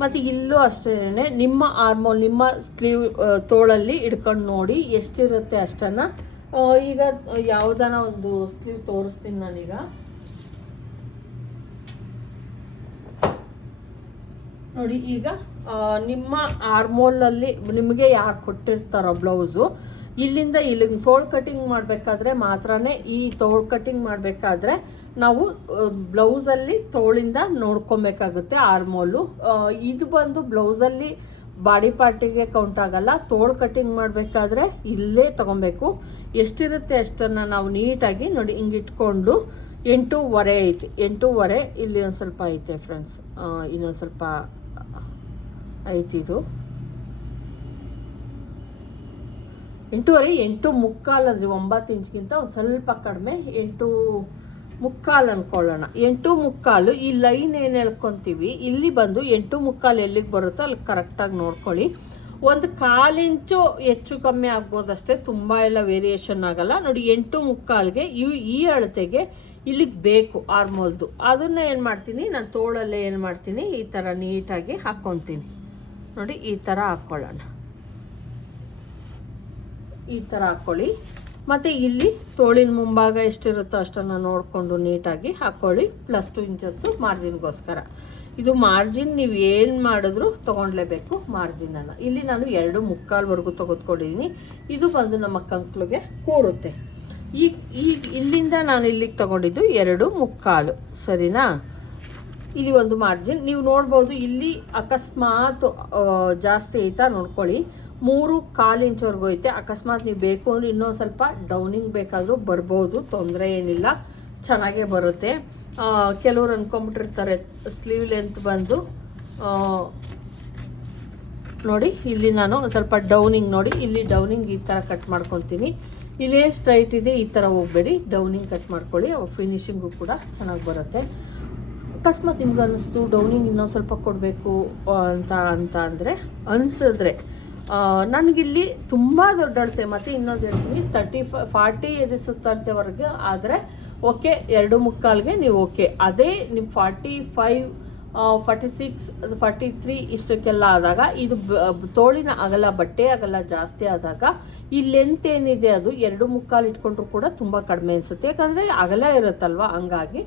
ಮತ್ತು ಇಲ್ಲೂ ಅಷ್ಟೇ ನಿಮ್ಮ ಆರ್ಮೋಲ್, ನಿಮ್ಮ ಸ್ಲೀವ್ ತೋಳಲ್ಲಿ ಹಿಡ್ಕೊಂಡು ನೋಡಿ ಎಷ್ಟಿರುತ್ತೆ ಅಷ್ಟನ್ನು. ಈಗ ಯಾವುದಾನ ಒಂದು ಸ್ಲೀವ್ ತೋರಿಸ್ತೀನಿ ನಾನೀಗ. ನೋಡಿ, ಈಗ ನಿಮ್ಮ ಆರ್ಮೋಲಲ್ಲಿ ನಿಮಗೆ ಯಾರು ಕೊಟ್ಟಿರ್ತಾರೋ ಬ್ಲೌಸು, ಇಲ್ಲಿಂದ ಇಲ್ಲಿಗೆ ತೋಳು ಕಟಿಂಗ್ ಮಾಡಬೇಕಾದ್ರೆ ಮಾತ್ರನೇ, ಈ ತೋಳು ಕಟಿಂಗ್ ಮಾಡಬೇಕಾದ್ರೆ ನಾವು ಬ್ಲೌಸಲ್ಲಿ ತೋಳಿಂದ ನೋಡ್ಕೊಬೇಕಾಗುತ್ತೆ ಆರ್ಮೋಲು. ಇದು ಬಂದು ಬ್ಲೌಸಲ್ಲಿ ಬಾಡಿ ಪಾರ್ಟಿಗೆ ಕೌಂಟ್ ಆಗಲ್ಲ. ತೋಳು ಕಟಿಂಗ್ ಮಾಡಬೇಕಾದ್ರೆ ಇಲ್ಲೇ ತೊಗೊಬೇಕು. ಎಷ್ಟಿರುತ್ತೆ ಅಷ್ಟನ್ನು ನಾವು ನೀಟಾಗಿ ನೋಡಿ ಹಿಂಗೆ ಇಟ್ಕೊಂಡು 8.25 ಐತಿ, 8.25 ಇಲ್ಲಿ ಒಂದು ಸ್ವಲ್ಪ ಐತೆ ಫ್ರೆಂಡ್ಸ್, ಇನ್ನೊಂದು ಸ್ವಲ್ಪ ಐತಿ. ಇದು 8.25, 8.25 ಅಂದರೆ 9 ಇಂಚ್ಗಿಂತ ಒಂದು ಸ್ವಲ್ಪ ಕಡಿಮೆ, 8.25 ಅಂದ್ಕೊಳ್ಳೋಣ. 8.25 ಈ ಲೈನ್ ಏನು ಹೇಳ್ಕೊತೀವಿ, ಇಲ್ಲಿ ಬಂದು 8.25 ಎಲ್ಲಿಗೆ ಬರುತ್ತೋ ಅಲ್ಲಿ ಕರೆಕ್ಟಾಗಿ ನೋಡ್ಕೊಳ್ಳಿ. 1/4 ಇಂಚು ಹೆಚ್ಚು ಕಮ್ಮಿ ಆಗ್ಬೋದಷ್ಟೇ, ತುಂಬ ಎಲ್ಲ ವೇರಿಯೇಷನ್ ಆಗಲ್ಲ. ನೋಡಿ 8.25ಗೆ ಈ ಅಳತೆಗೆ ಇಲ್ಲಿಗೆ ಬೇಕು ಆರ್ಮೋಲ್ದು. ಅದನ್ನು ಏನು ಮಾಡ್ತೀನಿ, ನಾನು ತೋಳಲ್ಲೇ ಏನು ಮಾಡ್ತೀನಿ, ಈ ಥರ ನೀಟಾಗಿ ಹಾಕ್ಕೊತೀನಿ. ನೋಡಿ ಈ ಥರ ಹಾಕ್ಕೊಳ್ಳೋಣ, ಈ ಥರ ಹಾಕ್ಕೊಳ್ಳಿ. ಮತ್ತು ಇಲ್ಲಿ ತೋಳಿನ ಮುಂಭಾಗ ಎಷ್ಟಿರುತ್ತೋ ಅಷ್ಟನ್ನು ನೋಡಿಕೊಂಡು ನೀಟಾಗಿ ಹಾಕ್ಕೊಳ್ಳಿ. +2 ಇಂಚಸ್ಸು ಮಾರ್ಜಿನ್ಗೋಸ್ಕರ. ಇದು ಮಾರ್ಜಿನ್ ನೀವು ಏನು ಮಾಡಿದ್ರೂ ತೊಗೊಳ್ಲೇಬೇಕು ಮಾರ್ಜಿನನ್ನು. ಇಲ್ಲಿ ನಾನು 2.25ವರೆಗೂ ತೆಗೆದುಕೊಂಡಿದ್ದೀನಿ. ಇದು ಬಂದು ನಮ್ಮ ಕಂಕ್ಳಿಗೆ ಕೂರುತ್ತೆ. ಈಗ ಇಲ್ಲಿಂದ ನಾನು ಇಲ್ಲಿಗೆ ತೊಗೊಂಡಿದ್ದು 2.25, ಸರಿನಾ? ಇಲ್ಲಿ ಒಂದು ಮಾರ್ಜಿನ್ ನೀವು ನೋಡ್ಬೋದು. ಇಲ್ಲಿ ಅಕಸ್ಮಾತ್ ಜಾಸ್ತಿ ಐತಾ ನೋಡ್ಕೊಳ್ಳಿ, 3.25 ಇಂಚ್ವರೆಗೂ ಐತೆ. ಅಕಸ್ಮಾತ್ ನೀವು ಬೇಕು ಅಂದರೆ ಇನ್ನೊಂದು ಸ್ವಲ್ಪ ಡೌನಿಂಗ್ ಬೇಕಾದರೂ ಬರ್ಬೋದು, ತೊಂದರೆ ಏನಿಲ್ಲ, ಚೆನ್ನಾಗೇ ಬರುತ್ತೆ. ಕೆಲವ್ರು ಅಂದ್ಕೊಂಬಿಟ್ಟಿರ್ತಾರೆ ಸ್ಲೀವ್ ಲೆಂತ್ ಬಂದು ನೋಡಿ, ಇಲ್ಲಿ ನಾನು ಸ್ವಲ್ಪ ಡೌನಿಂಗ್ ನೋಡಿ, ಇಲ್ಲಿ ಡೌನಿಂಗ್ ಈ ಥರ ಕಟ್ ಮಾಡ್ಕೊತೀನಿ. ಇಲ್ಲೇ ಸ್ಟ್ರೈಟ್ ಇದೆ, ಈ ಥರ ಹೋಗಬೇಡಿ, ಡೌನಿಂಗ್ ಕಟ್ ಮಾಡ್ಕೊಳ್ಳಿ, ಅವಾಗ ಫಿನಿಶಿಂಗು ಕೂಡ ಚೆನ್ನಾಗಿ ಬರುತ್ತೆ. ಅಕಸ್ಮಾತ್ ನಿಮ್ಗೆ ಅನ್ನಿಸ್ತು ಡೌನಿಂಗ್ ಇನ್ನೊಂದು ಸ್ವಲ್ಪ ಕೊಡಬೇಕು ಅಂತ ಅಂದರೆ ಅನಿಸಿದ್ರೆ, ನನಗಿಲ್ಲಿ ತುಂಬ ದೊಡ್ಡ ಅಳತೆ, ಮತ್ತು ಇನ್ನೊಂದು ಹೇಳ್ತೀನಿ 40 ಎದೆ ಸುತ್ತಾಡ್ತೆವರೆಗೆ ಆದರೆ ಓಕೆ, 2.25ಗೆ ನೀವು ಓಕೆ. ಅದೇ ನಿಮ್ಮ 45, 46, 43 ಇಷ್ಟಕ್ಕೆಲ್ಲ ಆದಾಗ, ಇದು ತೋಳಿನ ಅಗಲ, ಬಟ್ಟೆ ಅಗಲ ಜಾಸ್ತಿ ಆದಾಗ ಈ ಲೆಂತ್ ಏನಿದೆ ಅದು 2.25 ಇಟ್ಕೊಂಡ್ರು ಕೂಡ ತುಂಬ ಕಡಿಮೆ ಅನಿಸುತ್ತೆ. ಯಾಕಂದರೆ ಅಗಲ ಇರುತ್ತಲ್ವ, ಹಂಗಾಗಿ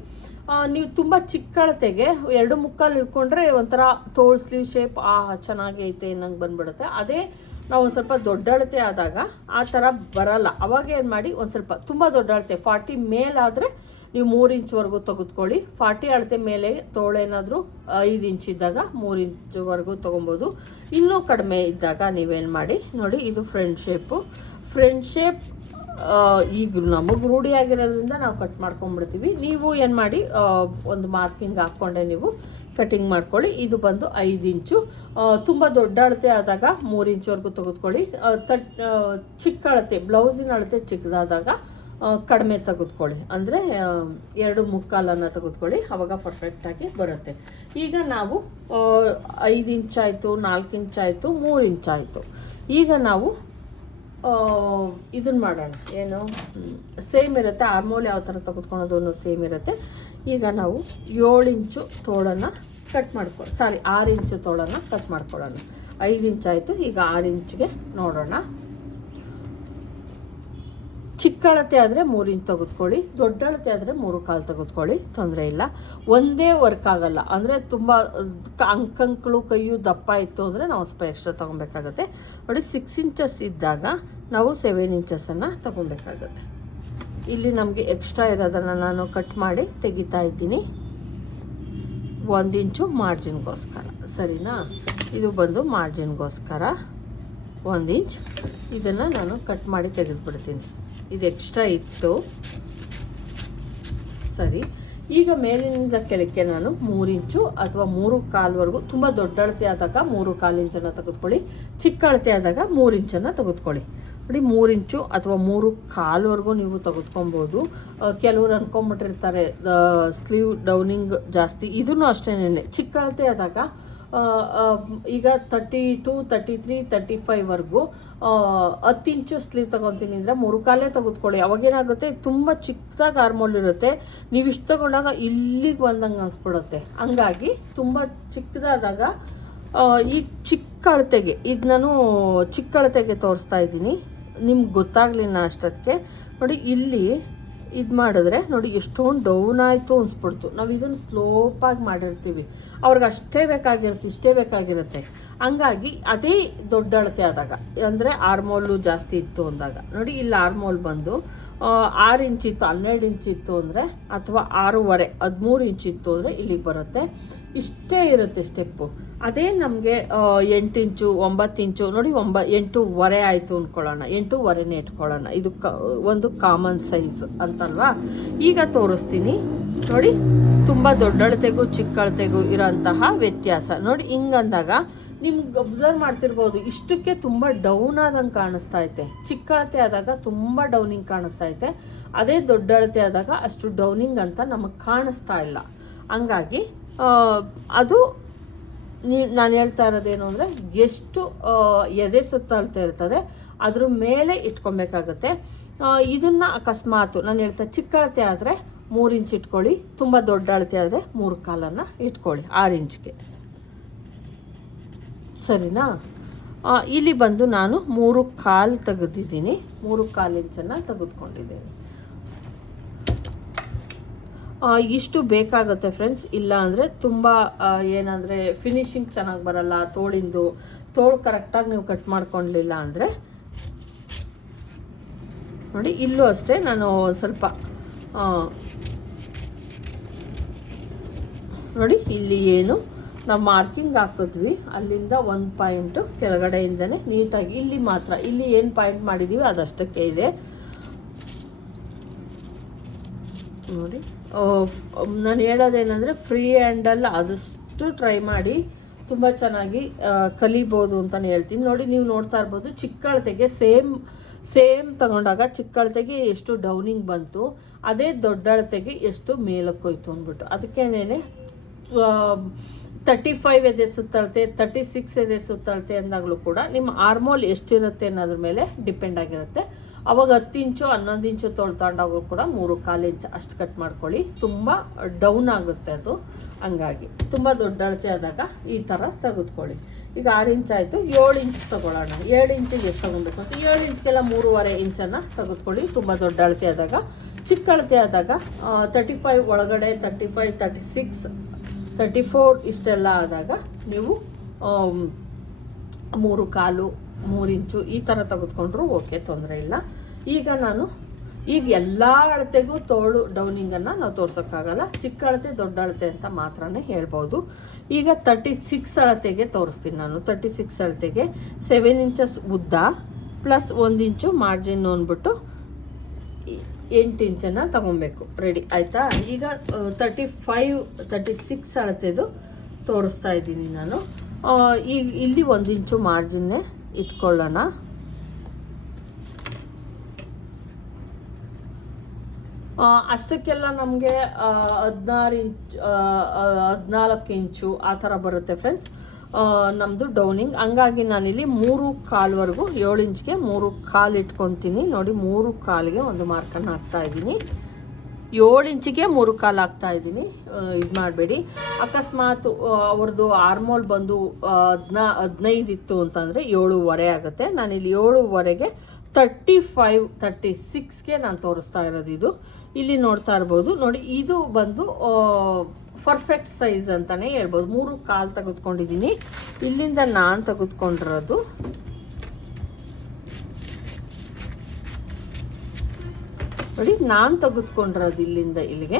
ನೀವು ತುಂಬ ಚಿಕ್ಕ ಅಳತೆಗೆ 2.25 ಇಟ್ಕೊಂಡ್ರೆ ಒಂಥರ ತೋಳು ಸ್ಲೀವ್ ಶೇಪ್ ಚೆನ್ನಾಗೈತೆ ನಂಗೆ ಬಂದ್ಬಿಡುತ್ತೆ. ಅದೇ ನಾವು ಒಂದು ಸ್ವಲ್ಪ ದೊಡ್ಡ ಅಳತೆ ಆದಾಗ ಆ ಥರ ಬರಲ್ಲ. ಅವಾಗ ಏನು ಮಾಡಿ, ಒಂದು ಸ್ವಲ್ಪ ತುಂಬ ದೊಡ್ಡ ಅಳತೆ 40 ಮೇಲಾದರೆ ನೀವು 3 ಇಂಚ್ವರೆಗೂ ತೆಗೆದುಕೊಳ್ಳಿ. 40 ಅಳತೆ ಮೇಲೆ ತೋಳೇನಾದರೂ 5 ಇಂಚ್ ಇದ್ದಾಗ 3 ಇಂಚ್ವರೆಗೂ ತೊಗೊಬೋದು. ಇನ್ನೂ ಕಡಿಮೆ ಇದ್ದಾಗ ನೀವೇನು ಮಾಡಿ ನೋಡಿ, ಇದು ಫ್ರಂಟ್ ಶೇಪ್ ಈಗ ನಮಗೆ ರೂಢಿ ಆಗಿರೋದ್ರಿಂದ ನಾವು ಕಟ್ ಮಾಡ್ಕೊಂಡ್ಬಿಡ್ತೀವಿ. ನೀವು ಏನು ಮಾಡಿ, ಒಂದು ಮಾರ್ಕಿಂಗ್ ಹಾಕ್ಕೊಂಡೆ ನೀವು ಕಟಿಂಗ್ ಮಾಡ್ಕೊಳ್ಳಿ. ಇದು ಬಂದು 5 ಇಂಚು. ತುಂಬ ದೊಡ್ಡ ಅಳತೆ ಆದಾಗ 3 ಇಂಚ್ವರೆಗೂ ತೆಗೆದುಕೊಳ್ಳಿ. ಚಿಕ್ಕ ಅಳತೆ, ಬ್ಲೌಸಿನ ಅಳತೆ ಚಿಕ್ಕದಾದಾಗ ಕಡಿಮೆ ತೆಗೆದುಕೊಳ್ಳಿ, ಅಂದರೆ 2.25 ತೆಗೆದುಕೊಳ್ಳಿ, ಆವಾಗ ಪರ್ಫೆಕ್ಟಾಗಿ ಬರುತ್ತೆ. ಈಗ ನಾವು 5 ಇಂಚ್ ಆಯಿತು, 4 ಇಂಚ್ ಆಯಿತು, 3 ಇಂಚ್ ಆಯಿತು. ಈಗ ನಾವು ಇದನ್ನು ಮಾಡೋಣ, ಏನು ಸೇಮ್ ಇರುತ್ತೆ, ಆರ್ಮೋಲ್ ಯಾವ ಥರ ತೆಗೆದುಕೊಳ್ಳೋದು ಅನ್ನೋದು ಸೇಮ್ ಇರುತ್ತೆ. ಈಗ ನಾವು 7 ಇಂಚು ತೋಳನ್ನು ಕಟ್ ಮಾಡ್ಕೊಳ್ಳಿ, 6 ಇಂಚು ತೋಳನ್ನು ಕಟ್ ಮಾಡ್ಕೊಳ್ಳೋಣ. 5 ಇಂಚ್ ಆಯಿತು. ಈಗ 6 ಇಂಚಿಗೆ ನೋಡೋಣ. ಚಿಕ್ಕ ಅಳತೆ ಆದರೆ 3 ಇಂಚ್ ತೆಗೆದುಕೊಳ್ಳಿ, ದೊಡ್ಡ ಅಳತೆ ಆದರೆ 3/4 ತೆಗೆದುಕೊಳ್ಳಿ, ತೊಂದರೆ ಇಲ್ಲ. ಒಂದೇ ವರ್ಕ್ ಆಗಲ್ಲ, ಅಂದರೆ ತುಂಬ ಅಂಕಂಗಳು ಕೈಯು ದಪ್ಪ ಇತ್ತು ಅಂದರೆ ನಾವು ಸ್ವಲ್ಪ ಎಕ್ಸ್ಟ್ರಾ ತೊಗೊಬೇಕಾಗತ್ತೆ. ನೋಡಿ 6 ಇಂಚಸ್ ಇದ್ದಾಗ ನಾವು 7 ಇಂಚಸನ್ನು ತೊಗೊಬೇಕಾಗತ್ತೆ. ಇಲ್ಲಿ ನಮಗೆ ಎಕ್ಸ್ಟ್ರಾ ಇರೋದನ್ನು ನಾನು ಕಟ್ ಮಾಡಿ ತೆಗಿತಾ ಇದ್ದೀನಿ, 1 ಇಂಚು ಮಾರ್ಜಿನ್ಗೋಸ್ಕರ, ಸರಿನಾ? ಇದು ಬಂದು ಮಾರ್ಜಿನ್ಗೋಸ್ಕರ 1 ಇಂಚ್. ಇದನ್ನು ನಾನು ಕಟ್ ಮಾಡಿ ತೆಗೆದುಬಿಡ್ತೀನಿ, ಇದು ಎಕ್ಸ್ಟ್ರಾ ಇತ್ತು. ಸರಿ, ಈಗ ಮೇಲಿನಿಂದ ಕೆಳಕ್ಕೆ ನಾನು 3 ಇಂಚು ಅಥವಾ 3/4ವರೆಗೂ, ತುಂಬ ದೊಡ್ಡ ಅಳತೆ ಆದಾಗ 3/4 ಇಂಚನ್ನು ತೆಗೆದುಕೊಳ್ಳಿ, ಚಿಕ್ಕ ಅಳತೆ ಆದಾಗ 3 ಇಂಚನ್ನು ತೆಗೆದುಕೊಳ್ಳಿ. ನೋಡಿ 3 ಇಂಚು ಅಥವಾ 3/4ವರೆಗೂ ನೀವು ತೆಗೆದುಕೊಬೋದು. ಕೆಲವರು ಅನ್ಕೊಂಬಿಟ್ಟಿರ್ತಾರೆ ಸ್ಲೀವ್ ಡೌನಿಂಗ್ ಜಾಸ್ತಿ, ಇದನ್ನು ಅಷ್ಟೇನೆ. ಚಿಕ್ಕ ಅಳತೆ ಆದಾಗ ಈಗ 32, 33, 35ವರೆಗೂ 10 ಇಂಚು ಸ್ಲೀವ್ ತೊಗೊತೀನಿ ಅಂದರೆ 3/4 ತೆಗೆದುಕೊಳ್ಳಿ. ಅವಾಗೇನಾಗುತ್ತೆ, ತುಂಬ ಚಿಕ್ಕದಾಗಿ ಆರ್ಮೋಲ್ ಇರುತ್ತೆ, ನೀವು ಇಷ್ಟು ತೊಗೊಂಡಾಗ ಇಲ್ಲಿಗೆ ಬಂದಂಗೆ ಅನಿಸ್ಬಿಡುತ್ತೆ. ಹಂಗಾಗಿ ತುಂಬ ಚಿಕ್ಕದಾದಾಗ ಈಗ ಚಿಕ್ಕ ಅಳತೆಗೆ, ಈಗ ನಾನು ಚಿಕ್ಕ ಅಳತೆಗೆ ತೋರಿಸ್ತಾ ಇದ್ದೀನಿ, ನಿಮ್ಗೆ ಗೊತ್ತಾಗಲಿಲ್ಲ ಅಷ್ಟೊತ್ತಿಗೆ. ನೋಡಿ ಇಲ್ಲಿ ಇದು ಮಾಡಿದ್ರೆ ನೋಡಿ ಎಷ್ಟೊಂದು ಡೌನ್ ಆಯಿತು ಅನಿಸ್ಬಿಡ್ತು. ನಾವು ಇದನ್ನು ಸ್ಲೋಪಾಗಿ ಮಾಡಿರ್ತೀವಿ, ಅವ್ರಿಗೆ ಅಷ್ಟೇ ಬೇಕಾಗಿರುತ್ತೆ, ಇಷ್ಟೇ ಬೇಕಾಗಿರುತ್ತೆ. ಹಂಗಾಗಿ ಅದೇ ದೊಡ್ಡ ಅಳತೆ ಆದಾಗ, ಅಂದರೆ ಆರ್ಮೋಲು ಜಾಸ್ತಿ ಇತ್ತು ಅಂದಾಗ, ನೋಡಿ ಇಲ್ಲಿ ಆರ್ಮೋಲ್ ಬಂದು 6 ಇಂಚ್ ಇತ್ತು, 12 ಇಂಚ್ ಇತ್ತು ಅಂದರೆ, ಅಥವಾ 6.5, 13 ಇಂಚ್ ಇತ್ತು ಅಂದರೆ ಇಲ್ಲಿಗೆ ಬರುತ್ತೆ. ಇಷ್ಟೇ ಇರುತ್ತೆ ಸ್ಟೆಪ್ಪು. ಅದೇ ನಮಗೆ 8 ಇಂಚು, 9 ಇಂಚು, ನೋಡಿ 8.5 ಆಯಿತು ಅಂದ್ಕೊಳ್ಳೋಣ, 8.5ನೇ ಇಟ್ಕೊಳ್ಳೋಣ. ಇದು ಒಂದು ಕಾಮನ್ ಸೈಜ್ ಅಂತಲ್ವಾ. ಈಗ ತೋರಿಸ್ತೀನಿ ನೋಡಿ, ತುಂಬ ದೊಡ್ಡ ಅಳತೆಗೂ ಚಿಕ್ಕ ಅಳತೆಗೂ ಇರೋಂತಹ ವ್ಯತ್ಯಾಸ. ನೋಡಿ ಹಿಂಗಂದಾಗ ನಿಮ್ಗೆ ಅಬ್ಸರ್ವ್ ಮಾಡ್ತಿರ್ಬೋದು, ಇಷ್ಟಕ್ಕೆ ತುಂಬ ಡೌನ್ ಆದಂಗೆ ಕಾಣಿಸ್ತಾ ಐತೆ, ಚಿಕ್ಕ ಅಳತೆ ಆದಾಗ ತುಂಬ ಡೌನಿಂಗ್ ಕಾಣಿಸ್ತಾ ಐತೆ. ಅದೇ ದೊಡ್ಡ ಅಳತೆ ಆದಾಗ ಅಷ್ಟು ಡೌನಿಂಗ್ ಅಂತ ನಮಗೆ ಕಾಣಿಸ್ತಾ ಇಲ್ಲ. ಹಂಗಾಗಿ ಅದು ನಾನು ಹೇಳ್ತಾ ಇರೋದೇನು ಅಂದರೆ, ಎಷ್ಟು ಎದೆ ಸುತ್ತ ಅಳತೆ ಇರ್ತದೆ ಅದ್ರ ಮೇಲೆ ಇಟ್ಕೊಬೇಕಾಗತ್ತೆ. ಇದನ್ನು ಅಕಸ್ಮಾತ್ ನಾನು ಹೇಳ್ತಾ, ಚಿಕ್ಕ ಅಳತೆ ಆದರೆ 3 ಇಂಚ್ ಇಟ್ಕೊಳ್ಳಿ, ತುಂಬ ದೊಡ್ಡ ಅಳತೆ ಆದರೆ 3/4 ಇಟ್ಕೊಳ್ಳಿ 6 ಇಂಚ್ಗೆ, ಸರಿನಾ? ಇಲ್ಲಿ ಬಂದು ನಾನು 3/4 ತೆಗೆದಿದ್ದೀನಿ, 3/4 ಇಂಚನ್ನು ತೆಗೆದುಕೊಂಡಿದ್ದೀನಿ. ಇಷ್ಟು ಬೇಕಾಗುತ್ತೆ ಫ್ರೆಂಡ್ಸ್. ಇಲ್ಲ ಅಂದರೆ ತುಂಬ ಏನಂದರೆ ಫಿನಿಶಿಂಗ್ ಚೆನ್ನಾಗಿ ಬರಲ್ಲ, ತೋಳು ಕರೆಕ್ಟಾಗಿ ನೀವು ಕಟ್ ಮಾಡ್ಕೊಳ್ಳಲಿಲ್ಲ ಅಂದರೆ. ನೋಡಿ ಇಲ್ಲೂ ಅಷ್ಟೇ ನಾನು ಸ್ವಲ್ಪ ನೋಡಿ ಇಲ್ಲಿ ಏನು ನಾವು ಮಾರ್ಕಿಂಗ್ ಹಾಕಿದ್ವಿ ಅಲ್ಲಿಂದ 1 ಪಾಯಿಂಟು ಕೆಳಗಡೆಯಿಂದನೇ ನೀಟಾಗಿ, ಇಲ್ಲಿ ಮಾತ್ರ, ಇಲ್ಲಿ ಏನು ಪಾಯಿಂಟ್ ಮಾಡಿದ್ದೀವಿ ಅದಷ್ಟಕ್ಕೆ ಇದೆ ನೋಡಿ. ನಾನು ಹೇಳೋದೇನೆಂದರೆ, ಫ್ರೀ ಹ್ಯಾಂಡಲ್ಲಿ ಆದಷ್ಟು ಟ್ರೈ ಮಾಡಿ, ತುಂಬ ಚೆನ್ನಾಗಿ ಕಲಿಬೋದು ಅಂತಲೇ ಹೇಳ್ತೀನಿ. ನೋಡಿ ನೀವು ನೋಡ್ತಾ ಇರ್ಬೋದು, ಚಿಕ್ಕ ಅಳತೆಗೆ ಸೇಮ್ ತಗೊಂಡಾಗ ಚಿಕ್ಕ ಅಳತೆಗೆ ಎಷ್ಟು ಡೌನಿಂಗ್ ಬಂತು, ಅದೇ ದೊಡ್ಡ ಅಳತೆಗೆ ಎಷ್ಟು ಮೇಲಕ್ಕೆ ಹೋಯ್ತು ಅಂದ್ಬಿಟ್ಟು. ಅದಕ್ಕೇನೆ 35 ಎದೆ ಸುತ್ತಳತೆ, 36 ಎದೆ ಸುತ್ತಳತೆ ಅಂದಾಗಲೂ ಕೂಡ ನಿಮ್ಮ ಆರ್ಮೋಲ್ ಎಷ್ಟಿರುತ್ತೆ ಅನ್ನೋದ್ರ ಮೇಲೆ ಡಿಪೆಂಡ್ ಆಗಿರುತ್ತೆ. ಅವಾಗ 10 ಇಂಚು 11 ಇಂಚು ತೊಳ್ಕೊಂಡಾಗೂ ಕೂಡ 3/4 ಇಂಚ್ ಅಷ್ಟು ಕಟ್ ಮಾಡ್ಕೊಳ್ಳಿ, ತುಂಬ ಡೌನ್ ಆಗುತ್ತೆ ಅದು. ಹಂಗಾಗಿ ತುಂಬ ದೊಡ್ಡ ಅಳತೆ ಆದಾಗ ಈ ಥರ ತೆಗೆದುಕೊಳ್ಳಿ. ಈಗ 6 ಇಂಚ್ ಆಯಿತು, 7 ಇಂಚ್ ತೊಗೊಳ್ಳೋಣ. 7 ಇಂಚಿಗೆ ಎಷ್ಟು ತೊಗೊಬೇಕು ಅಂತ, 7 ಇಂಚ್ಗೆಲ್ಲ 3.5 ಇಂಚನ್ನು ತೆಗೆದುಕೊಳ್ಳಿ ತುಂಬ ದೊಡ್ಡ ಅಳತೆ ಆದಾಗ. ಚಿಕ್ಕ ಅಳತೆ ಆದಾಗ 35 ಒಳಗಡೆ, 35, 36, 34 ಇಷ್ಟೆಲ್ಲ ಆದಾಗ ನೀವು 3/4, 3 ಇಂಚು ಈ ಥರ ತೆಗೆದುಕೊಂಡ್ರು ಓಕೆ, ತೊಂದರೆ ಇಲ್ಲ. ಈಗ ಎಲ್ಲ ಅಳತೆಗೂ ತೋಳು ಡೌನಿಂಗನ್ನು ನಾವು ತೋರ್ಸೋಕ್ಕಾಗಲ್ಲ, ಚಿಕ್ಕ ಅಳತೆ ದೊಡ್ಡ ಅಳತೆ ಅಂತ ಮಾತ್ರನೇ ಹೇಳ್ಬೋದು. ಈಗ 36 ಅಳತೆಗೆ ತೋರಿಸ್ತೀನಿ ನಾನು. 36 ಅಳತೆಗೆ 7 ಇಂಚಸ್ ಉದ್ದ ಪ್ಲಸ್ 1 ಇಂಚು ಮಾರ್ಜಿನ್ ಅಂದ್ಬಿಟ್ಟು 8 ಇಂಚನ್ನು ತಗೊಬೇಕು. ರೆಡಿ ಆಯಿತಾ? ಈಗ 36 ಅಳತೆದು ತೋರಿಸ್ತಾ ಇದ್ದೀನಿ ನಾನು. ಈಗ ಇಲ್ಲಿ 1 ಇಂಚು ಮಾರ್ಜಿನ್ನೇ ಇಟ್ಕೊಳ್ಳೋಣ. ಅಷ್ಟಕ್ಕೆಲ್ಲ ನಮಗೆ 16 ಇಂಚ್ 14 ಇಂಚು ಆ ಥರ ಬರುತ್ತೆ ಫ್ರೆಂಡ್ಸ್. ನಮ್ಮದು ಡೌನಿಂಗ್. ಹಂಗಾಗಿ ನಾನಿಲ್ಲಿ 3.25 7 ಇಂಚ್ಗೆ 3.25 ಇಟ್ಕೊತೀನಿ. ನೋಡಿ 3.25ಗೆ ಒಂದು ಮಾರ್ಕನ್ನು ಹಾಕ್ತಾಯಿದ್ದೀನಿ. 7 ಇಂಚಿಗೆ 3.25 ಹಾಕ್ತಾ ಇದ್ದೀನಿ. ಇದು ಮಾಡಬೇಡಿ. ಅಕಸ್ಮಾತ್ ಅವ್ರದ್ದು ಆರ್ಮೋಲ್ ಬಂದು 15 ಇತ್ತು ಅಂತಂದರೆ 7.25 ಆಗುತ್ತೆ. ನಾನಿಲ್ಲಿ 7.25ಗೆ 35 36ಗೆ ನಾನು ತೋರಿಸ್ತಾ ಇರೋದು. ಇದು ಇಲ್ಲಿ ನೋಡ್ತಾ ಇರ್ಬೋದು. ನೋಡಿ ಇದು ಬಂದು ಪರ್ಫೆಕ್ಟ್ ಸೈಜ್ ಅಂತಲೇ ಹೇಳ್ಬೋದು. 3.25 ತೆಗೆದುಕೊಂಡಿದ್ದೀನಿ. ಇಲ್ಲಿಂದ ನಾನು ತೆಗೆದುಕೊಂಡಿರೋದು ನೋಡಿ, ನಾನು ತೆಗೆದುಕೊಂಡಿರೋದು ಇಲ್ಲಿಂದ ಇಲ್ಲಿಗೆ